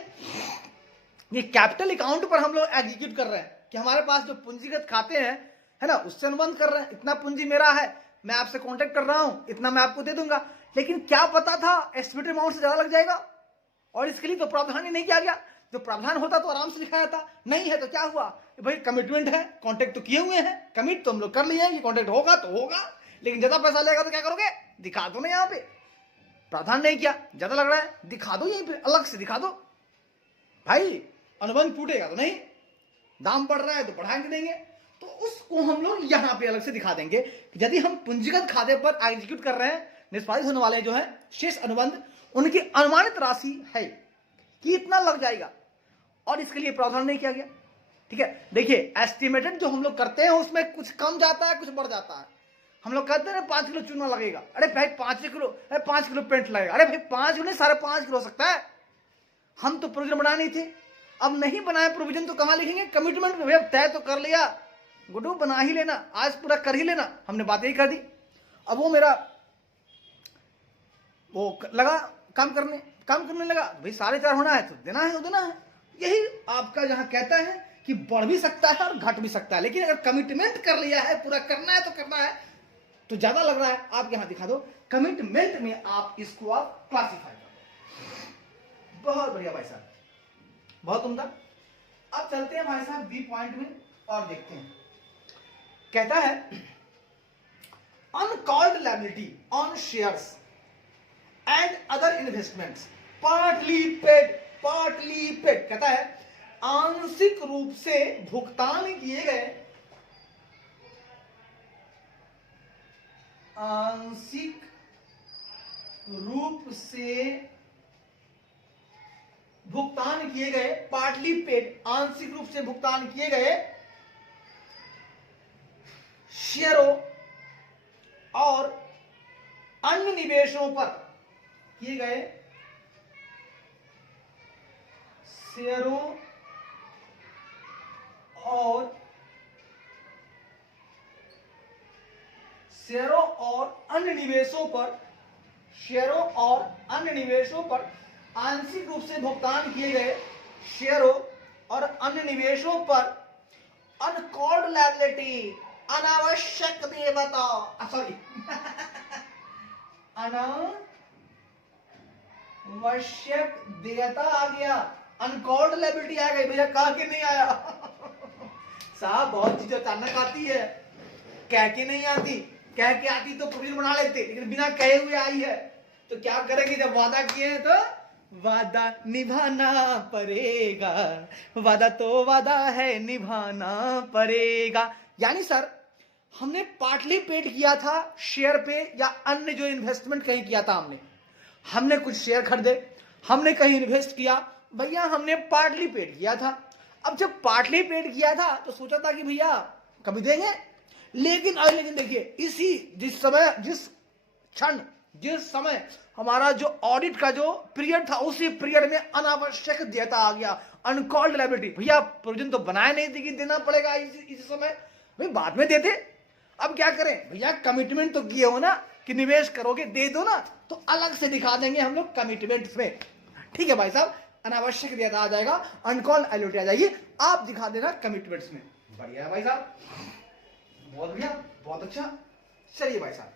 ये कैपिटल अकाउंट पर हम लोग एग्जीक्यूट कर रहे हैं कि हमारे पास जो पूंजीगत खाते हैं, है ना, उससे अनुबंध कर रहे हैं, इतना पूंजी मेरा है, मैं आपसे कॉन्टेक्ट कर रहा हूं, इतना मैं आपको दे दूंगा, लेकिन क्या पता था एस्टिमेटेड अमाउंट से ज्यादा लग जाएगा, और इसके लिए तो प्रावधान ही नहीं किया गया। जो प्रावधान होता तो आराम से लिखा जाता, नहीं है तो क्या हुआ, भाई कमिटमेंट है, कॉन्टेक्ट तो किए हुए हैं, कमिट तो हम लोग कर लिए हैं कि कॉन्टेक्ट होगा तो होगा, लेकिन ज्यादा पैसा लेगा तो क्या करोगे, दिखा दो ना, यहाँ पे प्रावधान नहीं किया, ज्यादा लग रहा है दिखा दो, यहीं पे अलग से दिखा दो, भाई अनुबंध टूटेगा तो नहीं, दाम बढ़ रहा है तो बढ़ा के देंगे, तो उसको हम लोग यहां पे अलग से दिखा देंगे कि यदि हम पूंजीगत खाते पर एग्जीक्यूट कर रहे हैं, निष्पादित होने वाले जो है शेष अनुबंध, उनकी अनुमानित राशि है कि इतना लग जाएगा, और इसके लिए प्रावधान नहीं किया गया। ठीक है, देखिए एस्टिमेटेड जो हम लोग करते हैं उसमें कुछ कम जाता है, कुछ बढ़ जाता है। हम लोग कहते हैं 5 किलो चूना लगेगा, अरे भाई 5 किलो, अरे 5 किलो पेंट लगेगा, अरे भाई 5 किलो नहीं 5.5 किलो हो सकता है। हम तो प्रोविजन बनाए नहीं थे, अब नहीं बनाए प्रोविजन तो कहां लिखेंगे, कमिटमेंट में। भैया तय तो कर लिया, गुड्डू बना ही लेना, आज पूरा कर ही लेना, हमने बात यही कर दी। अब वो मेरा वो लगा काम करने लगा, भाई 4.5 होना है तो देना है, तो देना है। यही आपका जहां कहता है कि बढ़ भी सकता है और घट भी सकता है, लेकिन अगर कमिटमेंट कर लिया है, पूरा करना है तो करना है, तो ज्यादा लग रहा है आप यहां दिखा दो, कमिटमेंट में आप इसको आप क्लासिफाई कर दो। बहुत बढ़िया भाई साहब, बहुत उम्दा। अब चलते हैं भाई साहब बी पॉइंट में और देखते हैं, कहता है uncalled liability on shares and other investments partly paid, कहता है आंशिक रूप से भुगतान किए गए, आंशिक रूप से भुगतान किए गए, पार्टली पेड, आंशिक रूप से भुगतान किए गए शेयरों और अन्य निवेशों पर किए गए शेयरों और अन्य निवेशों पर आंशिक रूप से भुगतान किए गए शेयरों और अन्य निवेशों पर अनकॉल्ड लायबिलिटी, अनावश्यक देयता, सॉरी अनावश्यक देयता आ गया, अनकॉल्ड लायबिलिटी आ गई। भैया कह के नहीं आया साहब, बहुत चीजें अचानक आती है, कह के नहीं आती। कह के आती तो प्रोविजन बना लेते, लेकिन बिना कहे हुए आई है तो क्या करेंगे? जब वादा किए हैं तो वादा निभाना पड़ेगा, वादा तो वादा है, निभाना पड़ेगा। यानी सर हमने पार्टली पेड किया था शेयर पे या अन्य जो इन्वेस्टमेंट कहीं किया था, हमने कुछ शेयर खरीदे, हमने कहीं इन्वेस्ट किया, भैया हमने पार्टली पेड किया था। अब जब पार्टली पेड किया था तो सोचा था कि भैया कभी देंगे, लेकिन देखिए जिस समय हमारा जो ऑडिट का जो पीरियड था, उसी पीरियड में अनावश्यक देयता आ गया, अनकॉल्ड लायबिलिटी। भैया प्रोविजन तो बनाया नहीं थी कि देना पड़ेगा इस समय, भाई बाद में देते। अब क्या करें भैया, कमिटमेंट तो किए हो ना कि निवेश करोगे, दे दो ना, तो अलग से दिखा देंगे हम लोग कमिटमेंट्स में। ठीक है भाई साहब, अनावश्यक देयता आ जाएगा, अनकॉल्ड लायबिलिटी आ जाएगी, आप दिखा देना कमिटमेंट्स में। बढ़िया है भाई साहब, बहुत बढ़िया, बहुत अच्छा। चलिए भाई साहब,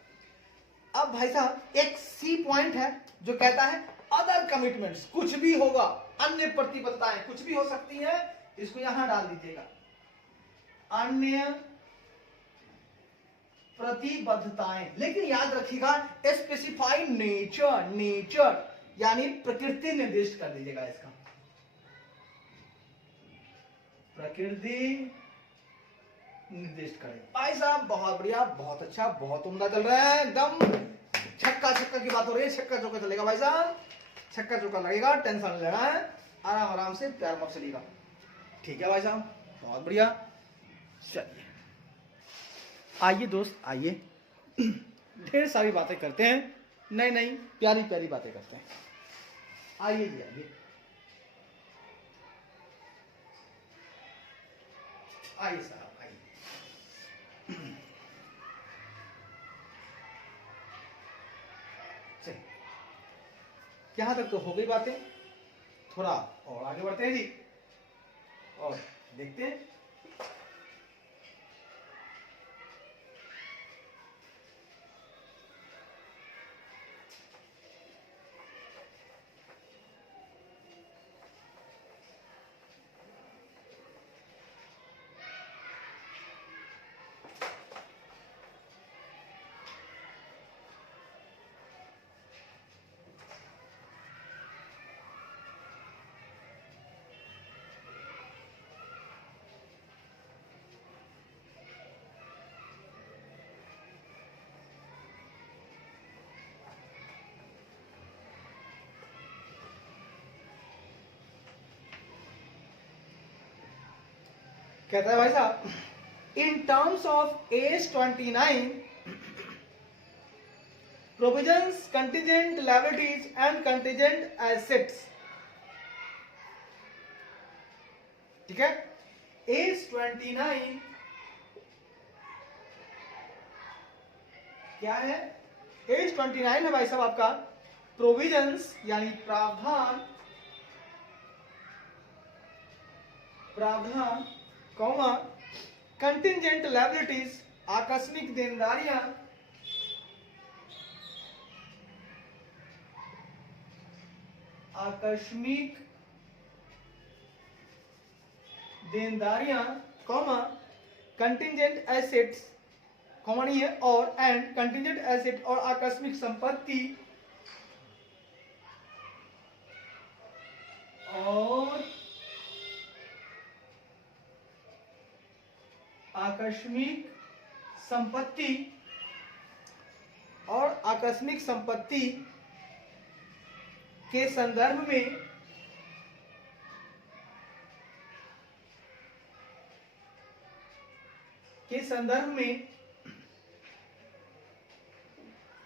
अब भाई साहब एक सी पॉइंट है जो कहता है अदर कमिटमेंट्स, कुछ भी होगा, अन्य प्रतिबद्धताएं कुछ भी हो सकती है, इसको यहां डाल दीजिएगा, अन्य प्रतिबद्धताएं। लेकिन याद रखिएगा स्पेसिफाइड नेचर यानी प्रकृति निर्दिष्ट कर दीजिएगा, इसका प्रकृति निर्दिष्ट करें। भाई साहब बहुत बढ़िया, बहुत अच्छा, बहुत उम्दा चल रहा है, एकदम छक्का की बात हो रही है, छक्का चौका चलेगा भाई साहब, छक्का चौका लगेगा, टेंशन नहीं लेना है, आराम से प्यार मत चलेगा। ठीक है भाई साहब, बहुत बढ़िया। चलिए आइए दोस्त, आइए ढेर सारी बातें करते हैं, नई प्यारी बातें करते हैं। आइए जी, आइए साहब, यहां तक तो हो गई बातें, थोड़ा और आगे बढ़ते हैं जी और देखते हैं। कहता है भाई साहब, in terms of AS 29 provisions, contingent liabilities and contingent assets. ठीक है, एज 29 क्या है? एज 29 है भाई साहब आपका प्रोविजंस यानी प्रावधान कौमा कंटिजेंट लायबिलिटीज आकस्मिक देनदारियां, कौमा कंटिजेंट एसेट्स, कौमा नहीं है, और एंड कंटिजेंट एसेट और आकस्मिक संपत्ति और आकस्मिक संपत्ति के संदर्भ में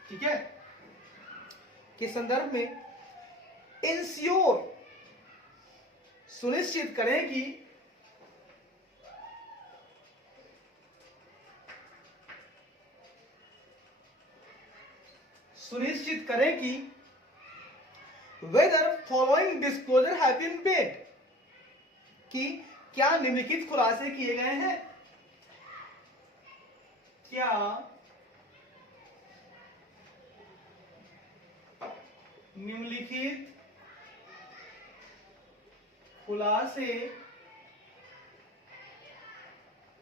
ठीक है, के संदर्भ में इंश्योर सुनिश्चित करें कि whether following disclosure have been made, कि क्या निम्नलिखित खुलासे किए गए हैं, क्या निम्नलिखित खुलासे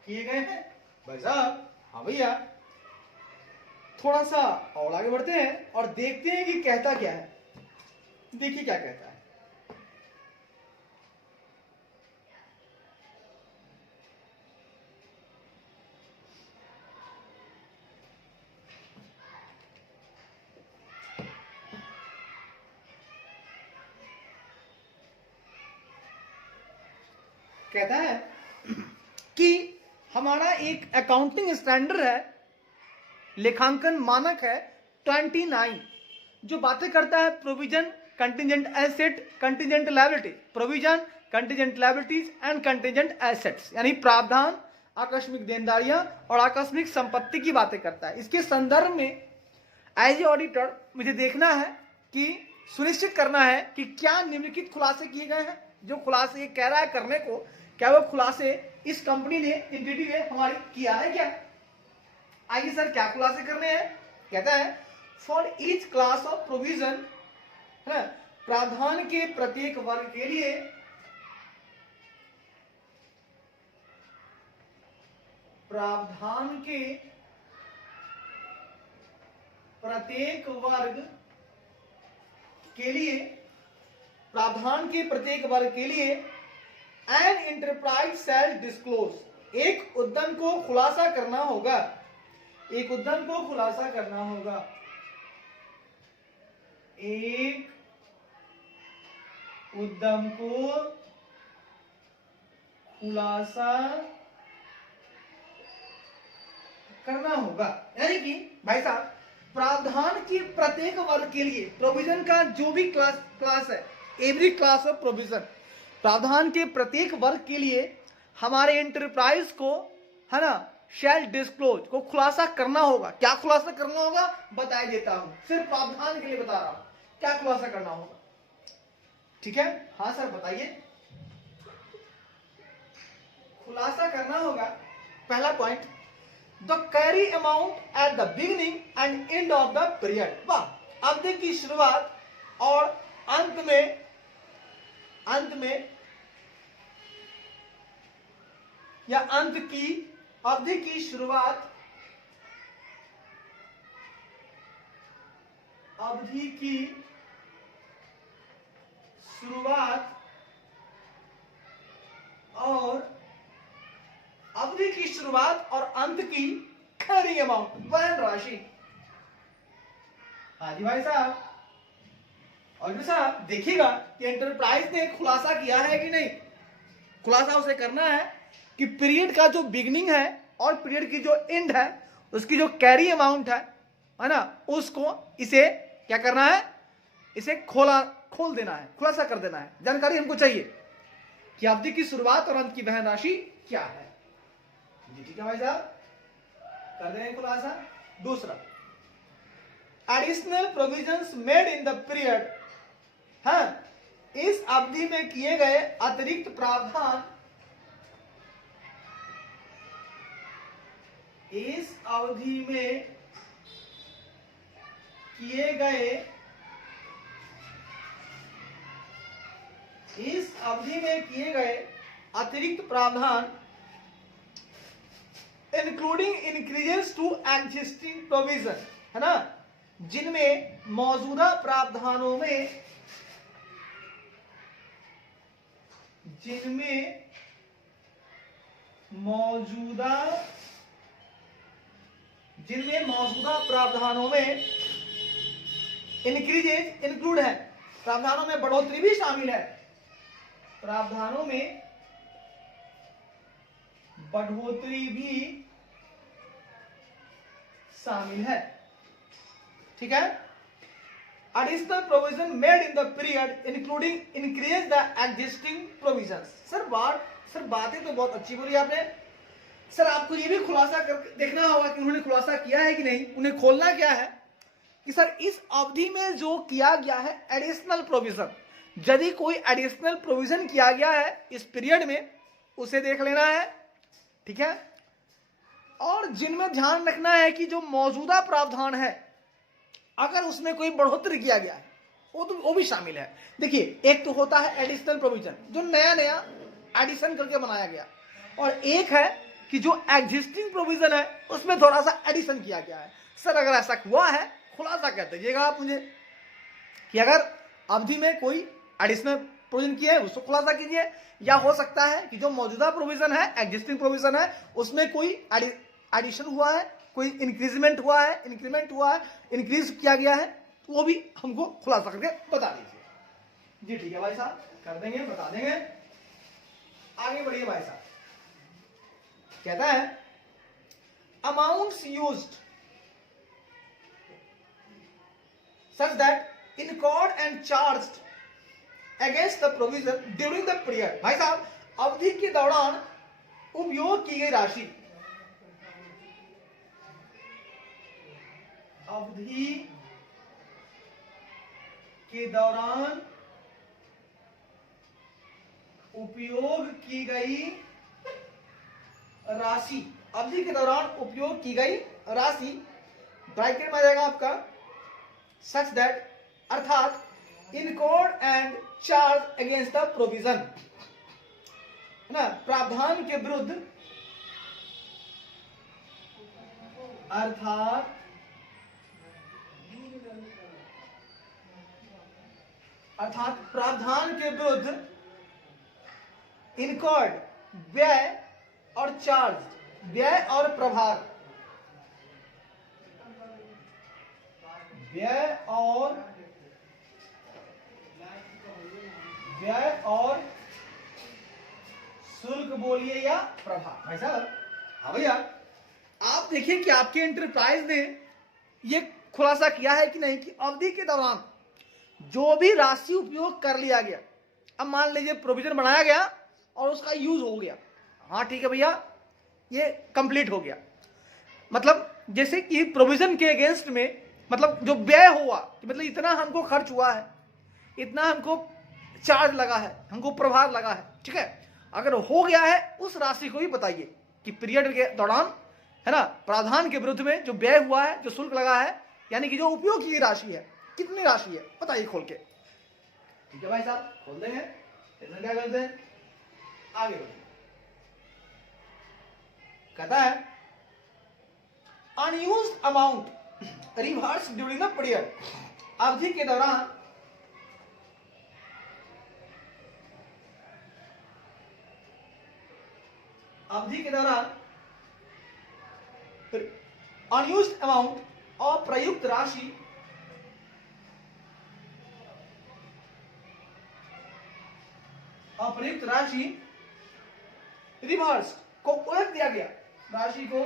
किए गए हैं। भाई साहब, हाँ भैया, थोड़ा सा और आगे बढ़ते हैं और देखते हैं कि कहता क्या है। देखिए क्या कहता है। कहता है कि हमारा एक अकाउंटिंग स्टैंडर्ड है, लेखांकन मानक है 29, जो बातें करता है provision, contingent asset, contingent liability, provision, contingent liabilities and contingent assets, यानी प्रावधान, आकस्मिक देनदारियां और आकस्मिक संपत्ति की बातें करता है। इसके संदर्भ में एज ए ऑडिटर मुझे देखना है कि सुनिश्चित करना है कि क्या निम्नलिखित खुलासे किए गए हैं। जो खुलासे ये कह रहा है करने को, क्या वो खुलासे इस कंपनी ने, एंटिटी ने हमारी किया है क्या। आइए सर, क्या खुलासे करने हैं। कहता है for each class of provision, है प्रावधान के प्रत्येक वर्ग के लिए प्रावधान के प्रत्येक वर्ग के लिए प्रावधान के प्रत्येक वर्ग के लिए एन एंटरप्राइज शैल डिस्क्लोज, एक उद्यम को खुलासा करना होगा, एक उद्यम को खुलासा करना होगा, एक उद्यम को खुलासा करना होगा। यानी कि भाई साहब, प्रावधान के प्रत्येक वर्ग के लिए प्रोविजन का जो भी क्लास है, एवरी क्लास ऑफ प्रोविजन, प्रावधान के प्रत्येक वर्ग के लिए हमारे एंटरप्राइज को, है ना, शैल डिस्क्लोज को खुलासा करना होगा। क्या खुलासा करना होगा बताई देता हूं, सिर्फ प्रावधान के लिए बता रहा हूं क्या खुलासा करना होगा। ठीक है, हाँ सर बताइए। खुलासा करना होगा, पहला point, the carry amount at the beginning and end of the period. वाह, अवधि की शुरुआत और अंत में या अंत की, अवधि की शुरुआत, अवधि की शुरुआत और अवधि की शुरुआत और अंत की कैरी अमाउंट, वहन राशि। हाँ जी भाई साहब, और भी साहब देखिएगा कि एंटरप्राइज ने खुलासा किया है कि नहीं। खुलासा उसे करना है कि पीरियड का जो बिगनिंग है और पीरियड की जो एंड है, उसकी जो कैरी अमाउंट है ना, उसको इसे क्या करना है, इसे खोल देना है, खुलासा कर देना है। जानकारी हमको चाहिए कि अवधि की शुरुआत और अंत की वहन राशि क्या है। जी ठीक है भाई साहब, कर देंगे खुलासा। दूसरा, additional provisions made in the period, हाँ, इस अवधि में किए गए अतिरिक्त प्रावधान, इस अवधि में किए गए, इस अवधि में किए गए अतिरिक्त प्रावधान, including increases to existing provision, है ना, जिनमें मौजूदा प्रावधानों में, जिनमें मौजूदा प्रावधानों में इंक्रीजेज इंक्लूड है, प्रावधानों में बढ़ोतरी भी शामिल है, प्रावधानों में बढ़ोतरी भी शामिल है। ठीक है, additional provision made in the period including increase the existing provisions. Sir बातें तो बहुत अच्छी बोली आपने। सर आपको ये भी खुलासा कर देखना होगा कि उन्होंने खुलासा किया है कि नहीं। उन्हें खोलना क्या है कि सर इस अवधि में जो किया गया है एडिशनल प्रोविजन, यदि कोई एडिशनल प्रोविजन किया गया है इस पीरियड में, उसे देख लेना है, ठीक है। और जिनमें ध्यान रखना है कि जो मौजूदा प्रावधान है अगर उसमें कोई बढ़ोतरी किया गया है वो भी शामिल है। देखिए, एक तो होता है एडिशनल प्रोविजन जो नया नया एडिशन करके बनाया गया, और एक है कि जो एग्जिस्टिंग प्रोविजन है उसमें थोड़ा सा एडिशन किया गया है। सर अगर ऐसा हुआ है खुलासा कर दीजिएगा आप मुझे कि अगर अवधि में कोई एडिशनल प्रोविजन किया है उसको खुलासा कीजिए, या हो सकता है कि जो मौजूदा प्रोविजन है एग्जिस्टिंग प्रोविजन है उसमें कोई एडिशन हुआ है, कोई इंक्रीजमेंट हुआ है, इंक्रीमेंट हुआ है, इंक्रीज किया गया है, तो वो भी हमको खुलासा करके बता दीजिए। जी ठीक है भाई साहब, कर देंगे, बता देंगे। आगे बढ़िए भाई साहब, कहता है amounts used such that incurred and charged against the provision during the period। भाई साहब, अवधि के दौरान उपयोग की गई राशि, अवधि के दौरान उपयोग की गई राशि, अवधि के दौरान उपयोग की गई राशि ब्रैकेट में आ जाएगा आपका such that, अर्थात incurred and charged against the provision, है ना, प्रावधान के विरुद्ध, अर्थात प्रावधान के विरुद्ध incurred व्यय और charged व्यय और प्रभार, व्यय और शुल्क बोलिए या प्रभार। भाई साहब, हाँ भैया, आप देखिए कि आपके एंटरप्राइज ने ये खुलासा किया है कि नहीं कि अवधि के दौरान जो भी राशि उपयोग कर लिया गया, अब मान लीजिए प्रोविजन बनाया गया और उसका यूज हो गया, हाँ ठीक है भैया, ये कंप्लीट हो गया। मतलब जैसे कि प्रोविजन के अगेंस्ट में मतलब जो व्यय हुआ, मतलब इतना हमको खर्च हुआ है, इतना हमको चार्ज लगा है, हमको प्रभार लगा है, ठीक है, अगर हो गया है उस राशि को भी बताइए कि पीरियड के दौरान, है ना, प्रावधान के विरुद्ध में जो व्यय हुआ है, जो शुल्क लगा है, यानी कि जो उपयोग की राशि है, कितनी राशि है बताइए खोल के। ठीक है भाई साहब, खोल देंगे, क्या करते हैं, आगे बढ़िए। कहता है unused amount reverse during the period, अवधि के दौरान अनयूज्ड अमाउंट, अप्रयुक्त राशि, रिवर्स को उलट दिया गया, राशि को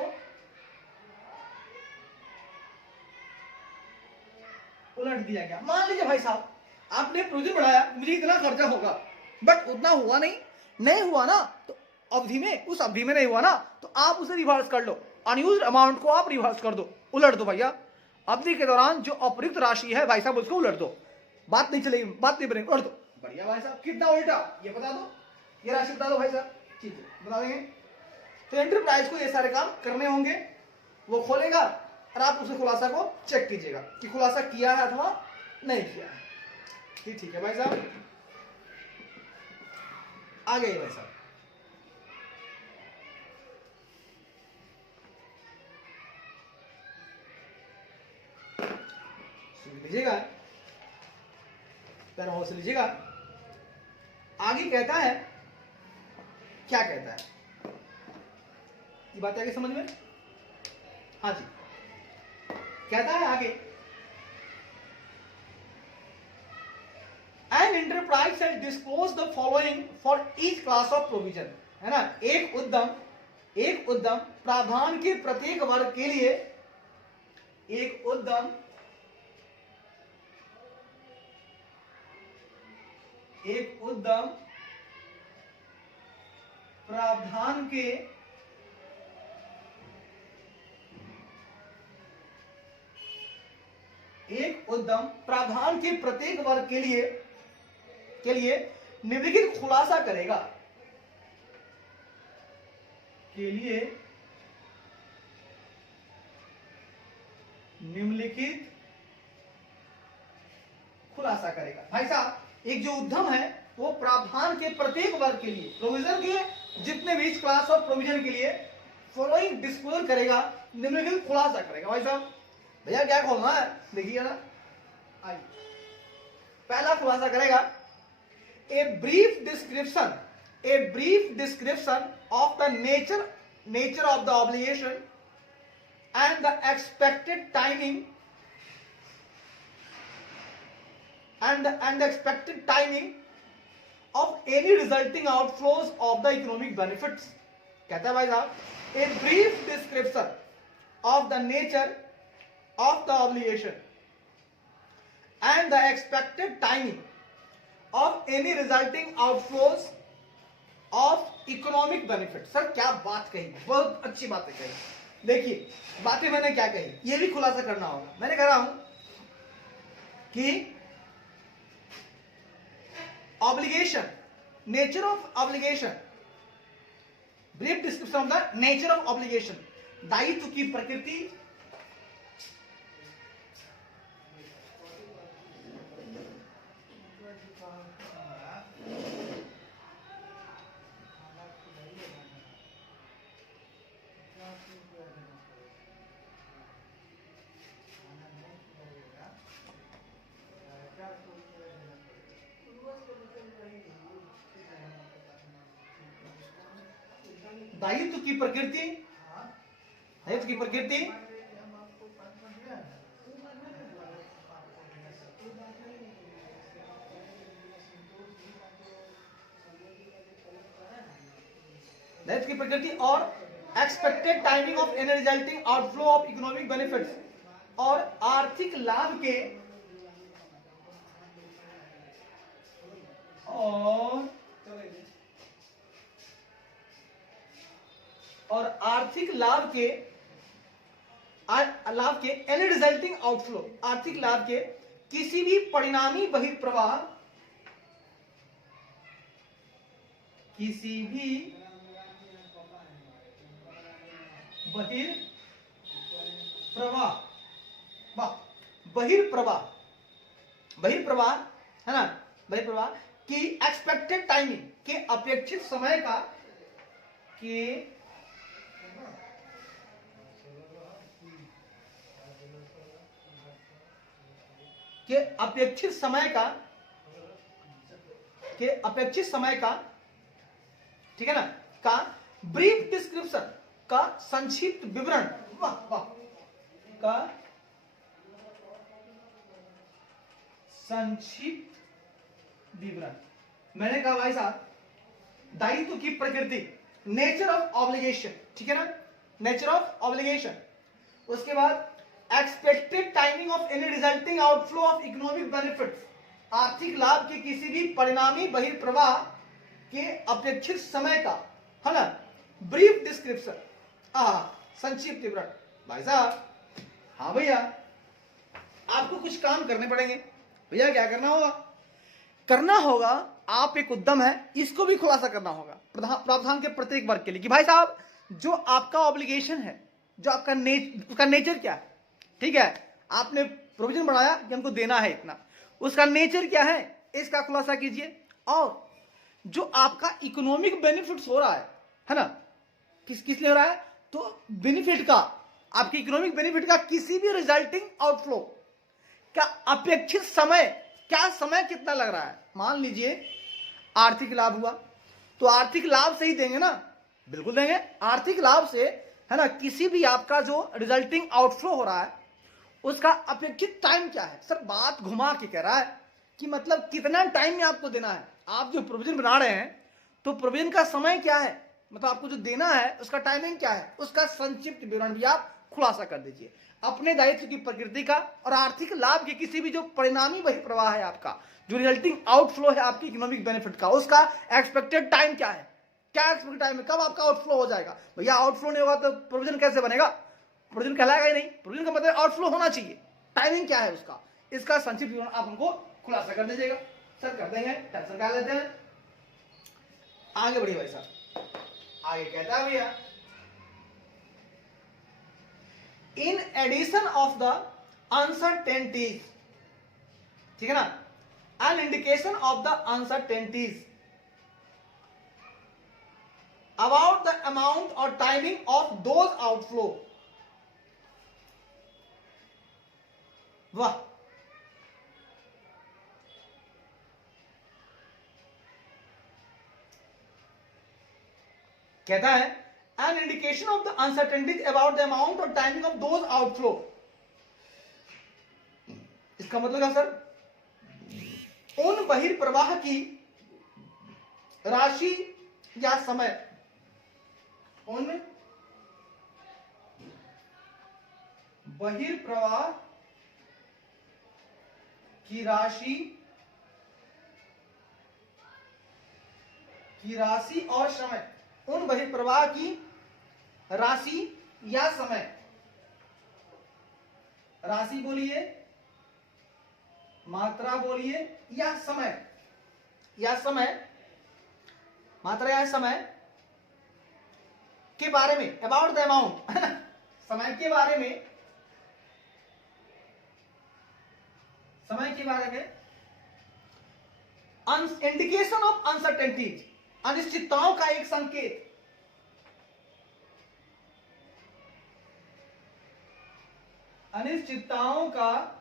उलट दिया गया। मान लीजिए भाई साहब, आपने प्रोविजन बढ़ाया, मुझे इतना खर्चा होगा, बट उतना हुआ नहीं हुआ ना, तो अवधि में, उस अवधि में नहीं हुआ ना, तो आप उसे रिवर्स कर लो, अनयूज्ड अमाउंट को आप रिवर्स कर दो, उलट दो भैया। अवधि के दौरान जो अप्रयुक्त राशि है भाई साहब उसको उलट दो, बात नहीं चलेगी, बात नहीं बनेगी, उलट दो। बढ़िया भाई साहब, कितना उल्टा ये बता दो, ये राशि बता दो भाई साहब, ठीक है बता देंगे। तो एंटरप्राइज को ये सारे काम करने होंगे, वो खोलेगा और आप उस खुलासा को चेक कीजिएगा कि खुलासा किया है अथवा नहीं किया है। ठीक है भाई साहब, आ गए भाई साहब। सुन लीजिएगा, पैर से लीजिएगा। आगे कहता है, क्या कहता है, ये बात आगे समझ में, हाँ जी, कहता है आगे, an enterprise has disclose the following for each class of provision, है ना, एक उद्यम प्रावधान के प्रत्येक वर्ग के लिए, एक उद्यम एक उद्यम प्रावधान के प्रत्येक वर्ग के लिए निम्नलिखित खुलासा करेगा, के लिए निम्नलिखित खुलासा करेगा। भाई साहब, एक जो उद्यम है वो प्रावधान के प्रत्येक वर्ग के लिए, प्रोविजन के जितने भी इस क्लास ऑफ प्रोविजन के लिए फॉलोइंग डिस्क्लोज करेगा, निम्नलिखित खुलासा करेगा। भाई साहब, भैया क्या खोलना है, देखिए ना, आइए पहला खुलासा करेगा, a brief description of the nature of the obligation and the expected timing of any resulting outflows of the economic benefits। कहता है भाई साहब, a brief description of the nature of the obligation and the expected timing of any resulting outflows of economic benefits। Sir क्या बात कही, बहुत अच्छी बातें कही। देखिए बातें मैंने क्या कही, ये भी खुलासा करना होगा। मैंने कह रहा हूं कि obligation, nature of obligation, brief description of the nature of obligation, दायित्व की प्रकृति, दायित्व की प्रकृति, और expected timing of any resulting outflow of economic benefits, और आर्थिक लाभ के एनी रिजल्टिंग आउटफ्लो, आर्थिक लाभ के किसी भी परिणामी बहिर्प्रवाह, बहिर्प्रवाह है ना, बहिर्प्रवाह की एक्सपेक्टेड टाइमिंग, के अपेक्षित समय का, अपेक्षित समय का ठीक है ना, का ब्रीफ डिस्क्रिप्शन, का संक्षिप्त विवरण, का संक्षिप्त विवरण। मैंने कहा भाई साहब, दायित्व की प्रकृति, नेचर ऑफ ऑब्लिगेशन, ठीक है ना, नेचर ऑफ ऑब्लिगेशन, उसके बाद expected timing of any resulting outflow of economic benefits, आर्थिक लाभ के किसी भी परिणामी बहिर्प्रवाह के अपेक्षित समय का, है ना, ब्रीफ डिस्क्रिप्शन, संक्षिप्त विवरण। भाई साहब, हाँ भैया, आपको कुछ काम करने पड़ेंगे। भैया क्या करना होगा, आप एक उद्यम है, इसको भी खुलासा करना होगा प्रावधान के प्रत्येक वर्ग के लिए, कि भाई साहब जो आपका ऑब्लिगेशन है, जो आपका उसका नेचर क्या है, ठीक है, आपने प्रोविजन बनाया कि हमको देना है इतना, उसका नेचर क्या है, इसका खुलासा कीजिए। और जो आपका इकोनॉमिक बेनिफिट्स हो रहा है ना, किस लिए हो रहा है, तो बेनिफिट का, आपके इकोनॉमिक बेनिफिट का किसी भी रिजल्टिंग आउटफ्लो का अपेक्षित समय, क्या समय कितना लग रहा है। मान लीजिए आर्थिक लाभ हुआ, तो आर्थिक लाभ से ही देंगे ना, बिल्कुल देंगे। आर्थिक लाभ से, है ना, किसी भी आपका जो रिजल्टिंग आउटफ्लो हो रहा है उसका अपेक्षित टाइम क्या है। सर बात घुमा के कह रहा है कि मतलब कितना टाइम में आपको देना है। आप जो प्रोविजन बना रहे हैं तो प्रोविजन का समय क्या है, मतलब आपको जो देना है उसका टाइमिंग क्या है, उसका संक्षिप्त विवरण भी आप खुलासा कर दीजिए अपने दायित्व की प्रकृति का और आर्थिक लाभ के किसी भी जो परिणामी बहिर्प्रवाह है आपका, जो रिजल्टिंग आउटफ्लो है आपकी इकोनॉमिक बेनिफिट का, उसका एक्सपेक्टेड टाइम क्या है, क्या एक्सपेक्टेड टाइम है, कब आपका आउटफ्लो हो जाएगा। भैया आउटफ्लो नहीं होगा तो प्रोविजन कैसे बनेगा, प्रोविजन कहलाएगा ही नहीं, प्रोविजन का मतलब आउटफ्लो होना चाहिए, टाइमिंग क्या है उसका, इसका संक्षिप्त विवरण आप हमको खुलासा कर दीजिएगा। सर कर देंगे, टेंशन कर लेते हैं, आगे बढ़िए भाई साहब। आगे कहता है भैया in addition of the uncertainties, ठीक है ना, an indication of the uncertainties about the amount और टाइमिंग ऑफ दोज आउटफ्लो। वाह, कहता है an indication of the uncertainties about the amount और टाइमिंग ऑफ दोज आउटफ्लो। इसका मतलब क्या सर, उन बहिर्प्रवाह की राशि या समय, उन बहिर्प्रवाह की राशि और समय, उन बहिर्प्रवाह की राशि या समय, राशि बोलिए, मात्रा बोलिए या समय, या समय, मात्रा या समय के बारे में, अबाउट द अमाउंट समय के बारे में, समय के बारे में, इंडिकेशन ऑफ अनसर्टेनिटीज, अनिश्चितताओं का एक संकेत, अनिश्चितताओं का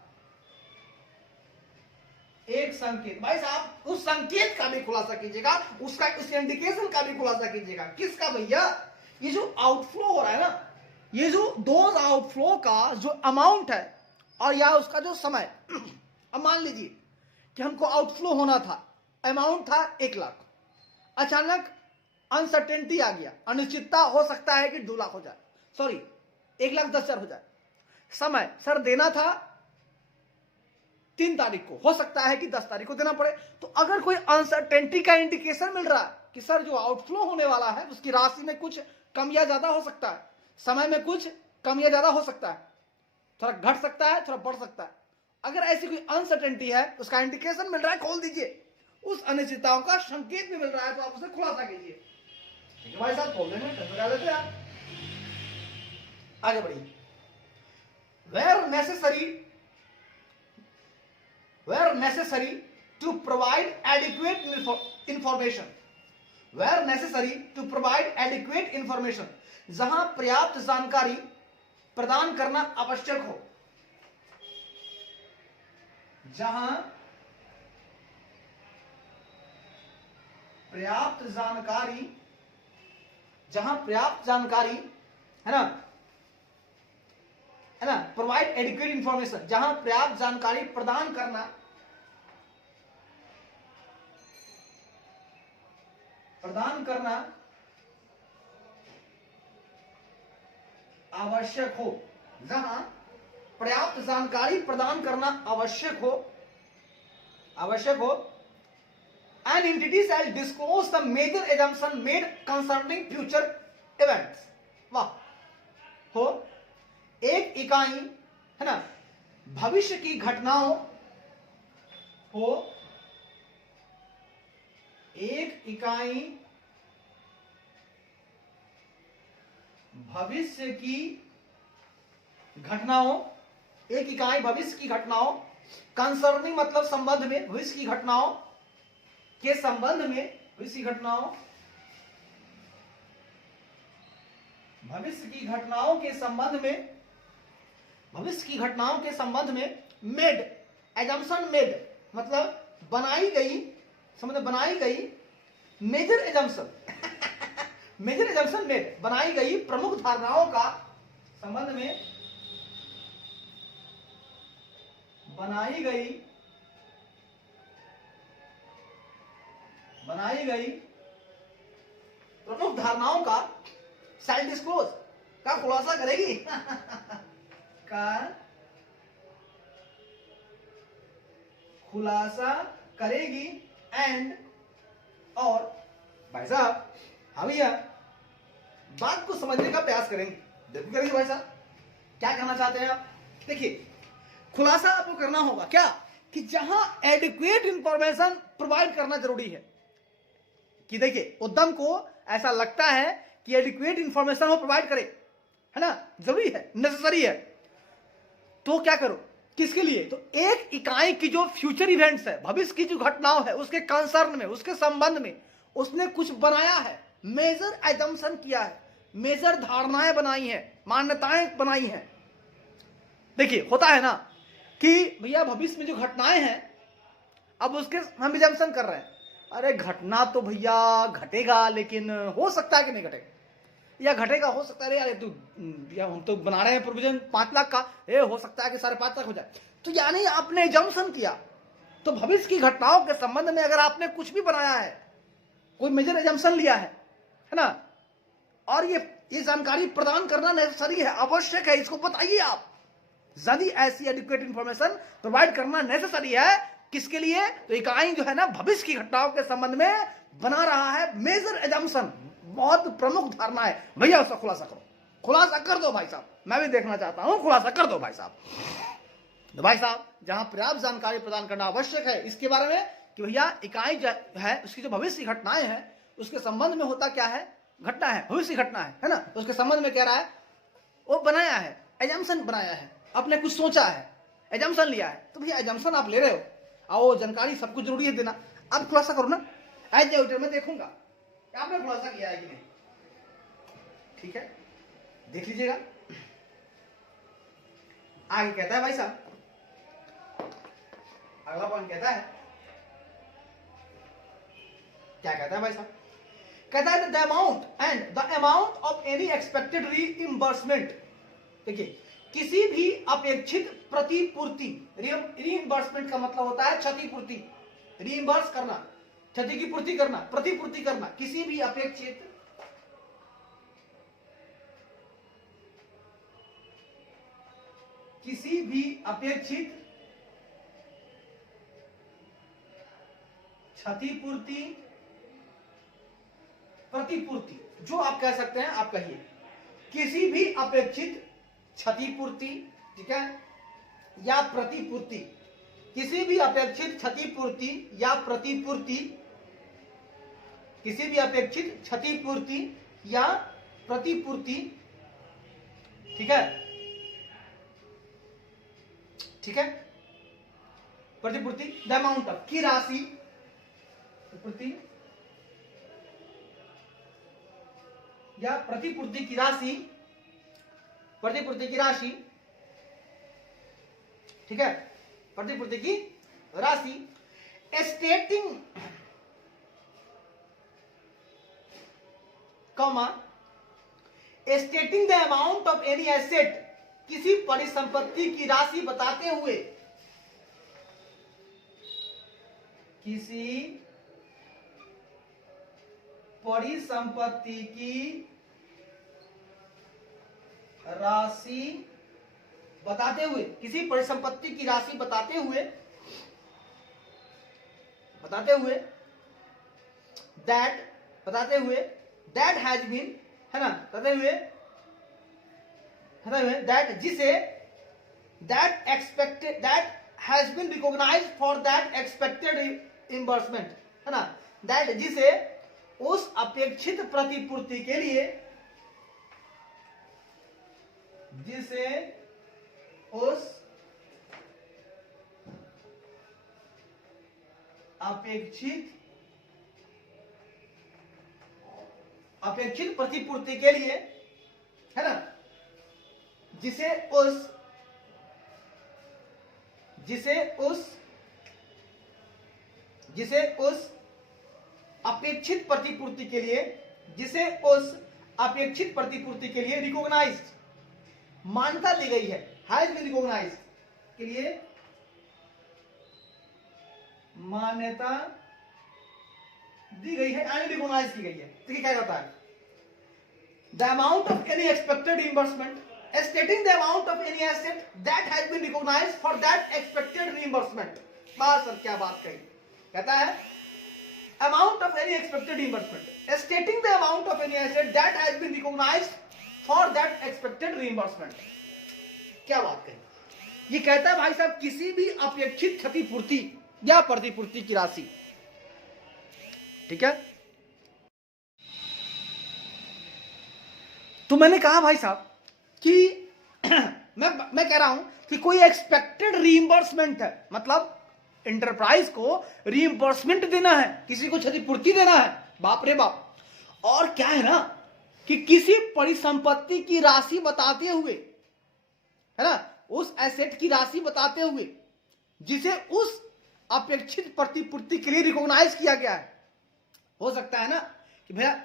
एक संकेत। भाई साहब उस संकेत का भी खुलासा कीजिएगा, उसका उस इंडिकेशन का भी खुलासा कीजिएगा। किसका भैया, ये जो आउटफ्लो हो रहा है ना, ये जो दोज आउटफ्लो का जो अमाउंट है और या उसका जो समय अब मान लीजिए कि हमको आउटफ्लो होना था, अमाउंट था 1 लाख, अचानक अनसर्टेनिटी आ गया, अनिश्चितता हो सकता है कि 2 लाख हो जाए, सॉरी 1,10,000 हो जाए। समय सर देना था 3 तारीख को, हो सकता है कि 10 तारीख को देना पड़े। तो अगर कोई अनसर्टेनिटी का इंडिकेशन मिल रहा है कि सर जो आउटफ्लो होने वाला है उसकी राशि में कुछ कम या ज्यादा हो सकता है, समय में कुछ कम या ज्यादा हो सकता है, थोड़ा घट सकता है, थोड़ा बढ़ सकता है, अगर ऐसी कोई अनसर्टेनिटी है, उसका इंडिकेशन मिल रहा है, खोल दीजिए। उस अनिश्चितताओं का संकेत भी मिल रहा है तो आप उसे खुलासा कीजिए। ठीक है भाई साहब, खोल देंगे, लगा लेते हैं। आगे बढ़िए। where necessary to provide adequate information, where necessary to provide adequate information, जहां पर्याप्त जानकारी प्रदान करना आवश्यक हो, जहां पर्याप्त जानकारी है ना, प्रोवाइड एडिक्वेट इंफॉर्मेशन, जहां पर्याप्त जानकारी प्रदान करना आवश्यक हो, जहां पर्याप्त जानकारी प्रदान करना आवश्यक हो, an entity shall disclose the major assumption made concerning future events। वाह, हो एक इकाई है ना भविष्य की घटनाओं, हो एक इकाई भविष्य की घटनाओं, एक इकाई भविष्य की घटनाओं, कंसर्निंग मतलब संबंध में, भविष्य की घटनाओं के संबंध में, भविष्य की घटनाओं के संबंध में मेड, एजम्पशन मेड मतलब बनाई गई, समझ बनाई गई, major assumption major assumption made बनाई गई प्रमुख धारणाओं का संबंध में, बनाई गई प्रमुख धारणाओं का शैल डिस्क्लोज का खुलासा करेगी का खुलासा करेगी एंड और भाई साहब हम भैया बात को समझने का प्रयास करेंगे। देखो करेंगे भाई साहब क्या करना चाहते हैं आप। देखिए खुलासा आपको करना होगा क्या कि जहां एडिक्वेट इंफॉर्मेशन प्रोवाइड करना जरूरी है, कि देखिए उद्यम को ऐसा लगता है कि एडिक्वेट इंफॉर्मेशन वो प्रोवाइड करे, है ना, जरूरी है, नेसेसरी है, तो क्या करो किसके लिए, तो एक इकाई की जो फ्यूचर इवेंट्स है, भविष्य की जो घटनाओं है उसके कंसर्न में, उसके संबंध में उसने कुछ बनाया है, मेजर एजम्पशन किया है, मेजर धारणाएं बनाई हैं, मान्यताएं बनाई हैं। देखिए होता है ना कि भैया भविष्य में जो घटनाएं हैं अब उसके हम एजम्पशन कर रहे हैं, अरे घटना तो भैया घटेगा लेकिन हो सकता है कि नहीं घटेगा, या घटेगा हो सकता है, अरे यार तू या हम तो बना रहे हैं प्रोविजन 5 लाख का, हो सकता है कि 5.5 लाख हो जाए, तो यानी आपने एजम्पशन किया। तो भविष्य की घटनाओं के संबंध में अगर आपने कुछ भी बनाया है, कोई मेजर एजम्पशन लिया है ना, और ये जानकारी प्रदान करना नेसेसरी है, आवश्यक है, इसको बताइए आप। यदि ऐसी एडिक्वेट इंफॉर्मेशन प्रोवाइड करना नेसेसरी है, किसके लिए, तो इकाई जो है ना भविष्य की घटनाओं के संबंध में बना रहा है मेजर एजम्पशन, बहुत प्रमुख धारणा है, भैया उसका खुलासा करो, खुलासा कर दो भाई साहब, मैं भी देखना चाहता हूं, खुलासा कर दो भाई साहब। तो भाई साहब जहां पर्याप्त जानकारी प्रदान करना आवश्यक है इसके बारे में कि भैया इकाई है उसकी जो भविष्य की घटनाएं हैं उसके संबंध में होता क्या है, घटना है, भविष्य की घटना है ना, उसके संबंध में कह रहा है, वो बनाया है, एजम्पशन बनाया है, आपने कुछ सोचा है, एजम्पशन लिया है, तो भैया एजम्पशन आप ले रहे हो, आओ जानकारी सब कुछ जरूरी है देना, आप खुलासा करो ना, एज ऑडिटर में देखूंगा आपने खुलासा किया है कि नहीं, ठीक है, देख लीजिएगा। आगे कहता है भाई साहब, अगला पॉइंट कहता है, क्या कहता है भाई साहब, कहता है the amount of any expected reimbursement. देखिए किसी भी अपेक्षित प्रतिपूर्ति, रीइंबर्समेंट का मतलब होता है क्षतिपूर्ति, रीइंबर्स करना, क्षति की पूर्ति करना, प्रतिपूर्ति करना, किसी भी अपेक्षित क्षतिपूर्ति, प्रतिपूर्ति, जो आप कह सकते हैं आप कहिए, किसी भी अपेक्षित क्षतिपूर्ति, ठीक है, या प्रतिपूर्ति, किसी भी अपेक्षित क्षतिपूर्ति या प्रतिपूर्ति, किसी भी अपेक्षित क्षतिपूर्ति या प्रतिपूर्ति, ठीक है, ठीक है, प्रतिपूर्ति, द अमाउंट ऑफ की राशि, प्रतिपूर्ति या प्रतिपूर्ति की राशि, प्रतिपूर्ति की राशि, ठीक है, प्रतिपूर्ति की राशि, स्टेटिंग comma stating the amount of any asset, किसी परिसंपत्ति की राशि बताते हुए, किसी परिसंपत्ति की राशि बताते हुए, किसी परिसंपत्ति की राशि बताते हुए दैट हैज बीन, है ना, दैट जिसे, that has been recognised for that expected reimbursement, है ना, दैट जिसे उस अपेक्षित प्रतिपूर्ति के लिए, जिसे उस अपेक्षित प्रतिपूर्ति के लिए, है ना, जिसे उस अपेक्षित प्रतिपूर्ति के लिए, जिसे उस अपेक्षित प्रतिपूर्ति के लिए रिकॉग्नाइज्ड, मान्यता दी गई है, हैज बीन रिकॉग्नाइज्ड के लिए मान्यता दी गई है, यानी रिकॉग्नाइज की गई है। देखिए क्या कहता है, the amount of any expected reimbursement, stating the amount of any asset that has been recognized for that expected reimbursement. वाह सर क्या बात कही, कहता है amount of any expected reimbursement, stating the amount of any asset that has been recognized for that expected reimbursement. क्या बात कही, ये कहता है भाई साहब किसी भी अपेक्षित क्षतिपूर्ति या प्रतिपूर्ति की राशि, ठीक है। तो मैंने कहा भाई साहब कि मैं कह रहा हूं कि कोई एक्सपेक्टेड रीइंबर्समेंट है, मतलब इंटरप्राइज को रीइंबर्समेंट देना है, किसी को क्षतिपूर्ति देना है, बाप रे बाप। और क्या है ना कि किसी परिसंपत्ति की राशि बताते हुए, है ना, उस एसेट की राशि बताते हुए जिसे उस अपेक्षित प्रतिपूर्ति के लिए रिकॉग्नाइज किया गया है। हो सकता है ना कि भैया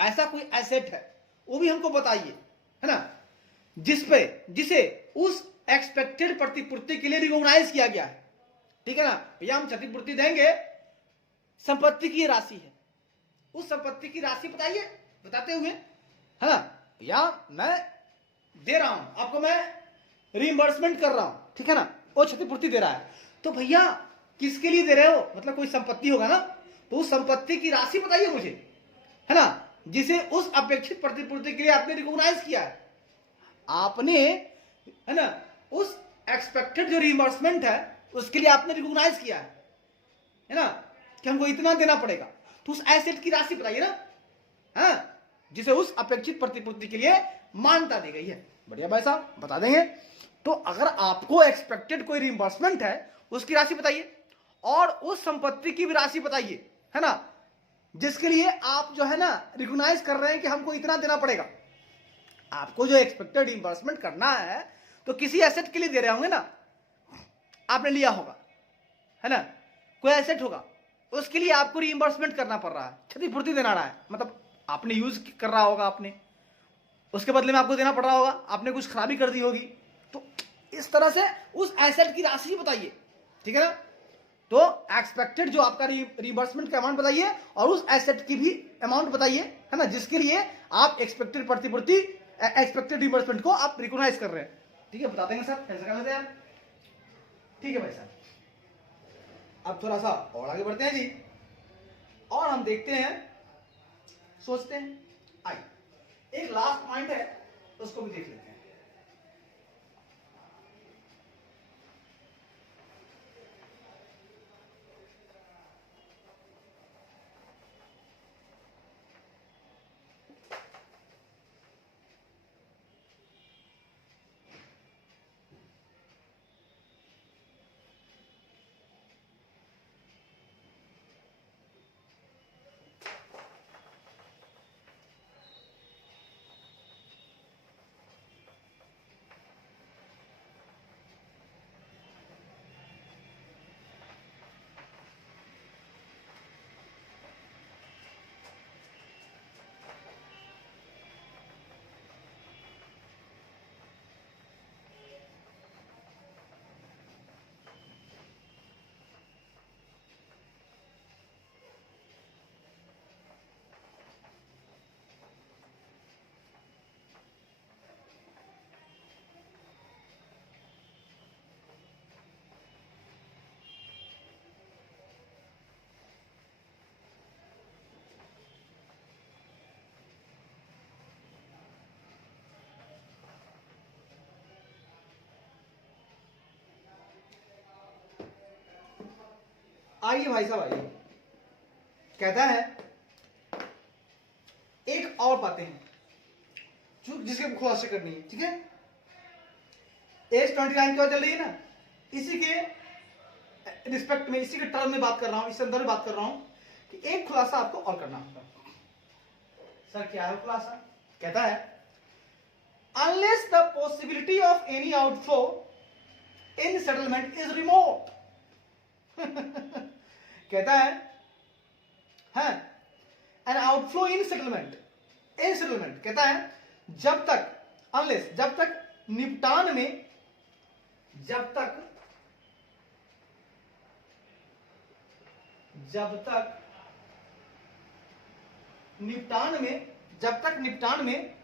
ऐसा कोई एसेट है वो भी हमको बताइए, है ना, जिसे उस एक्सपेक्टेड प्रतिपूर्ति के लिए रिकॉग्नाइज किया गया है, ठीक है ना। भैया हम क्षतिपूर्ति देंगे, संपत्ति की राशि है, उस संपत्ति की राशि बताइए, बताते हुए, है ना, भैया मैं दे रहा हूं आपको, मैं रीइंबर्समेंट कर रहा हूं, ठीक है ना, वो क्षतिपूर्ति दे रहा है। तो भैया किसके लिए दे रहे हो, मतलब कोई संपत्ति होगा ना, तो उस संपत्ति की राशि बताइए मुझे, है ना, जिसे उस अपेक्षित प्रतिपूर्ति के लिए आपने रिकॉग्नाइज किया है। आपने, है ना, उस एक्सपेक्टेड जो रीइंबर्समेंट है उसके लिए आपने रिकॉग्नाइज किया है ना, कि हमको इतना देना पड़ेगा, तो उस एसेट की राशि बताइए ना, हाँ, जिसे उस अपेक्षित प्रतिपूर्ति के लिए मान्यता दी गई है। बढ़िया भाई साहब बता देंगे। तो अगर आपको एक्सपेक्टेड कोई रीइंबर्समेंट है उसकी राशि बताइए, और उस संपत्ति की भी राशि बताइए, है ना, जिसके लिए आप जो है ना रिकॉग्नाइज कर रहे हैं कि हमको इतना देना पड़ेगा। आपको जो एक्सपेक्टेड रीइंबर्समेंट करना है तो किसी एसेट के लिए दे रहे होंगे ना, आपने लिया होगा, है ना, कोई एसेट होगा, उसके लिए आपको रीइंबर्समेंट करना पड़ रहा है, क्षतिपूर्ति देना रहा है, मतलब आपने यूज कर रहा होगा, आपने उसके बदले में आपको देना पड़ रहा होगा, आपने कुछ खराबी कर दी होगी, तो इस तरह से उस एसेट की राशि बताइए, ठीक है ना। तो एक्सपेक्टेड जो आपका रीइंबर्समेंट का अमाउंट बताइए और उस एसेट की भी अमाउंट बताइए, है ना, जिसके लिए आप एक्सपेक्टेड प्रतिपूर्ति, एक्सपेक्टेड रीइंबर्समेंट को आप रिकॉग्नाइज कर रहे हैं। ठीक है, बता देंगे सर, कैसे कर लेते हैं, ठीक है भाई साहब। अब थोड़ा सा और आगे बढ़ते हैं जी, और हम देखते हैं, सोचते हैं, आइए एक लास्ट पॉइंट है उसको भी देख लेते हैं। आइए भाई साहब आइए, कहता है एक और बातें हैं जो जिसके खुलासा करनी है, ठीक है। एज 29 क्या चल रही है ना, इसी के रिस्पेक्ट में, इसी के टर्म में बात कर रहा हूं, इस संदर्भ में बात कर रहा हूं कि एक खुलासा आपको और करना होगा। सर क्या है खुलासा, कहता है unless the possibility of any outflow in settlement is remote कहता है एन आउटफ्लो इन सेटलमेंट, कहता है जब तक, अनलेस जब तक निपटान में, जब तक निपटान में जब तक निपटान में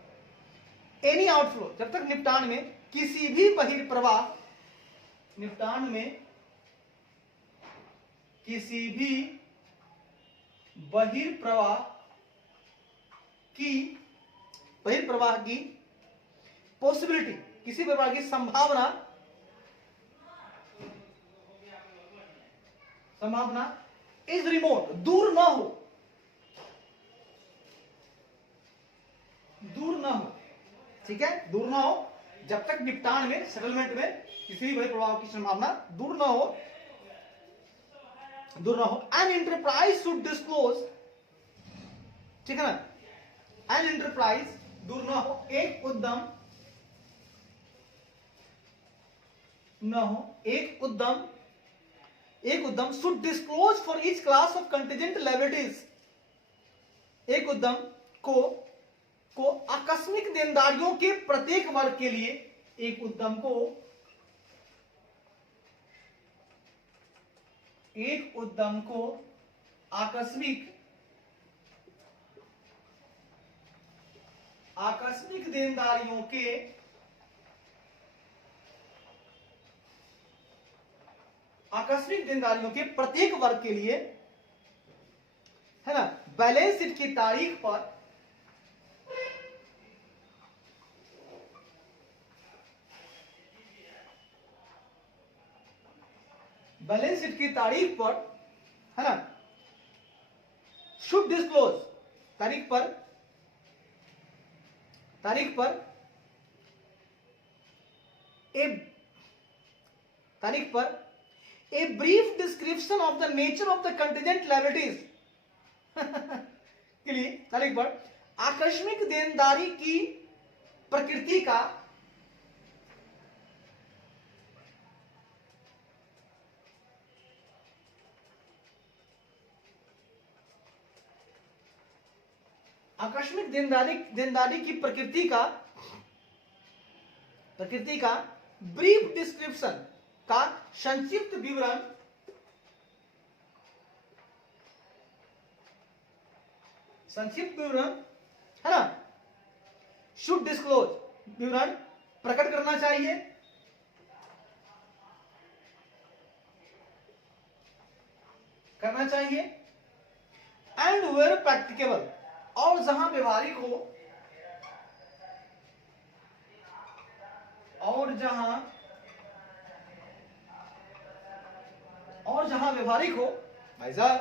एनी आउटफ्लो, जब तक निपटान में किसी भी बहिर्प्रवाह, निपटान में किसी भी बहिर्प्रवाह की पॉसिबिलिटी, किसी प्रकार की संभावना इज रिमोट, दूर ना हो, ठीक है, दूर ना हो, जब तक निपटान में, सेटलमेंट में किसी भी बहिर्प्रवाह की संभावना दूर ना हो, एन एंटरप्राइज शुड डिस्क्लोज, ठीक है ना, एन एंटरप्राइज, दूर ना हो, एक उद्यम should disclose for each class of contingent liabilities, एक उद्यम को आकस्मिक देनदारियों के प्रत्येक वर्ग के लिए, एक उद्यम को आकस्मिक देनदारियों के प्रत्येक वर्ग के लिए, है ना, बैलेंस शीट की तारीख पर है ना, शुड डिस्क्लोज, तारीख पर a brief description of the nature of the contingent liabilities के लिए, तारीख पर आकस्मिक देनदारी की प्रकृति का ब्रीफ डिस्क्रिप्शन का संक्षिप्त विवरण, है ना, शुड डिस्क्लोज, विवरण प्रकट करना चाहिए, एंड वेयर प्रैक्टिकेबल, और जहां व्यवहारिक हो, भाई साहब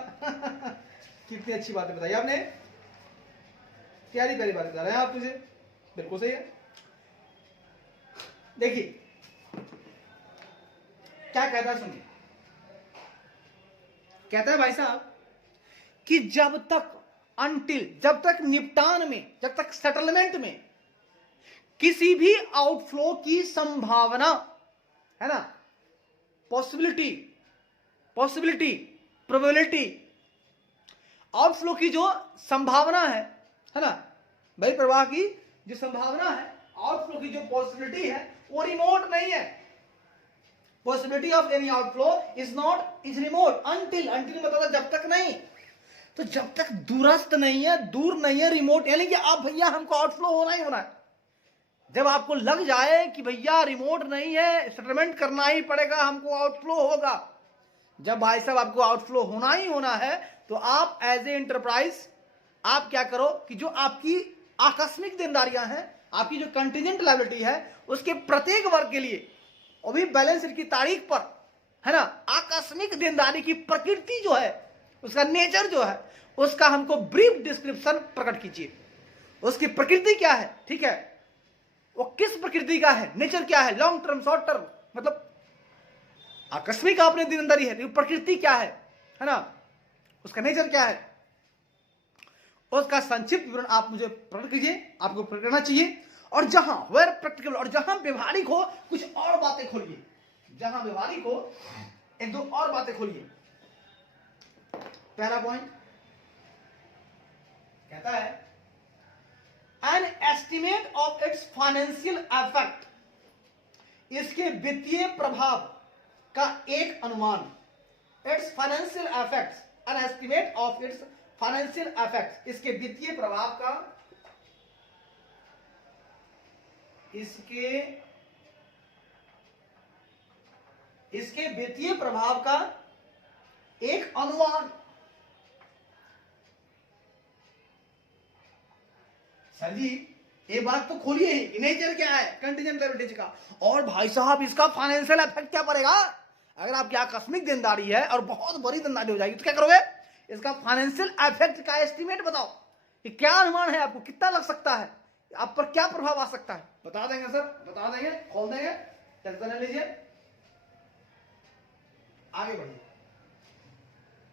कितनी अच्छी बातें बताई आपने, प्यारी प्यारी बातें बता रहे हैं आप मुझे, बिल्कुल सही है। देखिए क्या कहता है, सुनिए, कहता है भाई साहब कि जब तक निपटान में, जब तक सेटलमेंट में किसी भी आउटफ्लो की संभावना, है ना, पॉसिबिलिटी, प्रोबेबिलिटी, आउटफ्लो की जो संभावना है ना, बहिर्प्रवाह की जो संभावना है, आउटफ्लो की जो पॉसिबिलिटी है, वो रिमोट नहीं है। Possibility of any outflow is remote until मतलब जब तक नहीं, तो जब तक दूरस्थ नहीं है, दूर नहीं है, रिमोट, यानी कि आप भैया हमको आउटफ्लो होना ही होना है। जब आपको लग जाए कि भैया रिमोट नहीं है, सेटलमेंट करना ही पड़ेगा, हमको आउटफ्लो होगा, जब भाई साहब आपको आउटफ्लो होना ही होना है, तो आप एज ए एंटरप्राइज आप क्या करो कि जो आपकी आकस्मिक देनदारियां हैं, आपकी जो कंटीजेंट लायबिलिटी है, उसके प्रत्येक वर्ग के लिए, और भी बैलेंस शीट की तारीख पर, है ना, आकस्मिक देनदारी की प्रकृति जो है, उसका नेचर जो है, उसका हमको ब्रीफ डिस्क्रिप्शन प्रकट कीजिए। उसकी प्रकृति क्या है, ठीक है, वो किस प्रकृति का है, नेचर क्या है, लॉन्ग टर्म, शॉर्ट टर्म, मतलब आकस्मिक आपने देनदारी है, प्रकृति क्या है ना, उसका नेचर क्या है, उसका संक्षिप्त विवरण आप मुझे प्रकट कीजिए, आपको प्रकट करना चाहिए। और जहां वेयर प्रैक्टिकल, और जहां व्यवहारिक हो, कुछ और बातें खोलिए, जहां व्यवहारिक हो, एक दो और बातें खोलिए। पहला पॉइंट कहता है an estimate of its financial effect, इसके वित्तीय प्रभाव का एक अनुमान, it's financial effects, an estimate of its financial effects, इसके वित्तीय प्रभाव का इसके वित्तीय प्रभाव का एक अनुमान। सर जी ये बात तो खोलिए ही, नेचर क्या है कंटीजेंट लायबिलिटीज का, और भाई साहब इसका फाइनेंशियल इफेक्ट क्या पड़ेगा। अगर आपकी आकस्मिक देनदारी है और बहुत बड़ी देनदारी हो जाएगी तो क्या करोगे, इसका फाइनेंशियल इफेक्ट का एस्टिमेट बताओ कि क्या अनुमान है, आपको कितना लग सकता है, आप पर क्या प्रभाव आ सकता है, बता देंगे सर, बता देंगे, खोल देंगे, टेंशन ले लीजिए, आगे बढ़िए।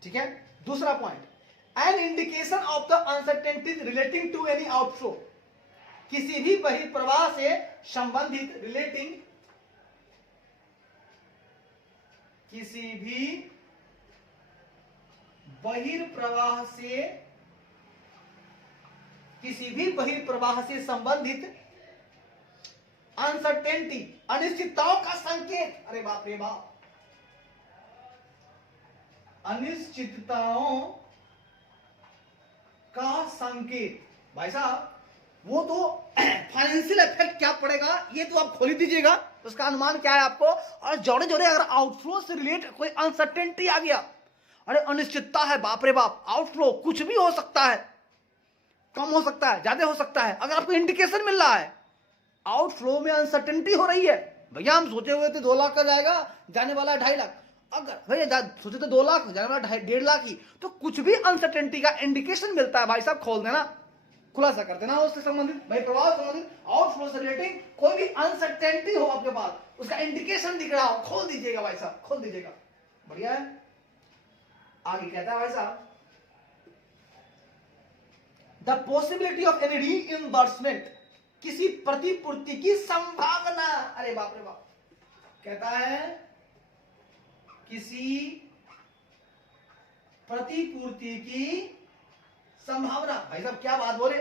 ठीक है, दूसरा point, an indication of the uncertainties relating to any outflow, किसी भी बहिर्प्रवाह से संबंधित, रिलेटिंग किसी भी बहिर्प्रवाह से संबंधित अनसर्टेनिटी, अनिश्चितताओं का संकेत, अरे बाप रे बाप, अनिश्चितताओं का संकेत। भाई साहब वो तो फाइनेंशियल इफेक्ट क्या पड़ेगा ये तो आप खोल ही दीजिएगा, उसका अनुमान क्या है आपको, और जोड़े जोड़े अगर आउटफ्लो से रिलेट कोई अनसर्टेनिटी आ गया, अरे अनिश्चितता है, बाप रे बाप, आउटफ्लो कुछ भी हो सकता है, कम हो सकता है, ज्यादा हो सकता है, अगर आपको इंडिकेशन मिल रहा है आउटफ्लो में अनसर्टेनिटी हो रही है, भैया हम सोचे हुए थे 2 लाख का जाएगा, जाने वाला है 2.5 लाख, अगर भैया सोचे थे 2 लाख, जाने वाला 1.5 लाख ही, तो कुछ भी अनसर्टेनिटी का इंडिकेशन मिलता है भाई साहब, खोल देना, खुलासा कर देना उससे संबंधित, भाई प्रभाव संबंधित, आउटफ्लो से रिलेटिंग कोई भी अनसर्टेनिटी हो आपके पास, उसका इंडिकेशन दिख रहा हो, खोल दीजिएगा भाई साहब, खोल दीजिएगा, बढ़िया है। आगे कहता है भाई साहब, the possibility of any reimbursement, किसी प्रतिपूर्ति की संभावना, अरे बाप रे बाप, कहता है किसी प्रतिपूर्ति की संभावना। भाई साहब क्या बात बोले,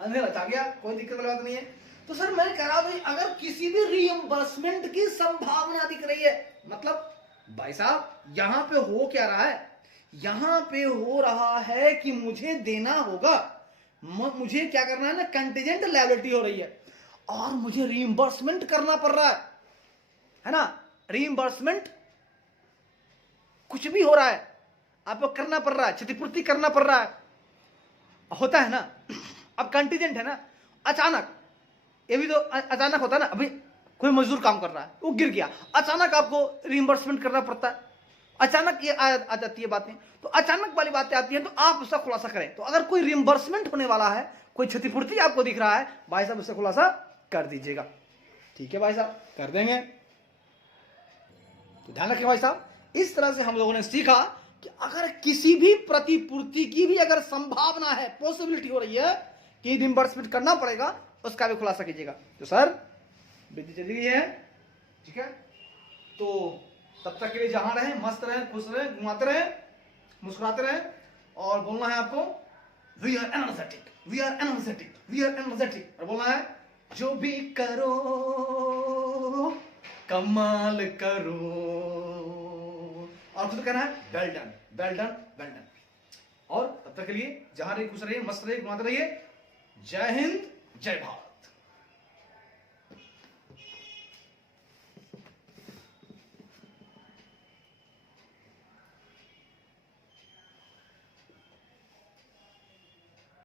अंधेरा छा गया, कोई दिक्कत वाली बात नहीं है। तो सर मैं कह रहा हूं अगर किसी भी रीइंबर्समेंट की संभावना दिख रही है, मतलब भाई साहब यहां पे हो क्या रहा है, यहां पे हो रहा है कि मुझे देना होगा, मुझे क्या करना है ना, कंटीजेंट लायबिलिटी हो रही है और मुझे रीइंबर्समेंट करना पड़ रहा है ना, रीइंबर्समेंट कुछ भी हो रहा है, आपको करना पड़ रहा है, क्षतिपूर्ति करना पड़ रहा है, होता है ना। अब कंटीजेंट है ना, अचानक, ये भी तो अचानक होता है ना, अभी कोई मजदूर काम कर रहा है, वो गिर गया, अचानक आपको रीइंबर्समेंट करना पड़ता है, अचानक ये आ जाती है बातें, तो अचानक वाली बातें आती हैं, तो आप उसका खुलासा करें। तो अगर कोई रीइंबर्समेंट होने वाला है, कोई क्षतिपूर्ति आपको दिख रहा है, भाई साहब उसका खुलासा कर दीजिएगा। ठीक है भाई साहब, कर देंगे, तो ध्यान रखें भाई साहब। इस तरह से हम लोगों ने सीखा कि अगर किसी भी प्रतिपूर्ति की भी अगर संभावना है, पॉसिबिलिटी हो रही है कि रिइंबर्समेंट करना पड़ेगा, उसका भी खुलासा कीजिएगा। तो सर विधि चली गई है, ठीक है, तो तब तक के लिए जहां रहे, मस्त रहे, खुश रहे, घुमाते रहे, मुस्कुराते रहे, और बोलना है आपको we are energetic, we are energetic, we are energetic, और बोलना है जो भी करो कमाल करो, और खुद कहना है well done, well done, well done. और तब तक के लिए जहां रहिए खुश रहिए, मस्त रहिए, घुमाते रहिए। जय हिंद, जय भारत।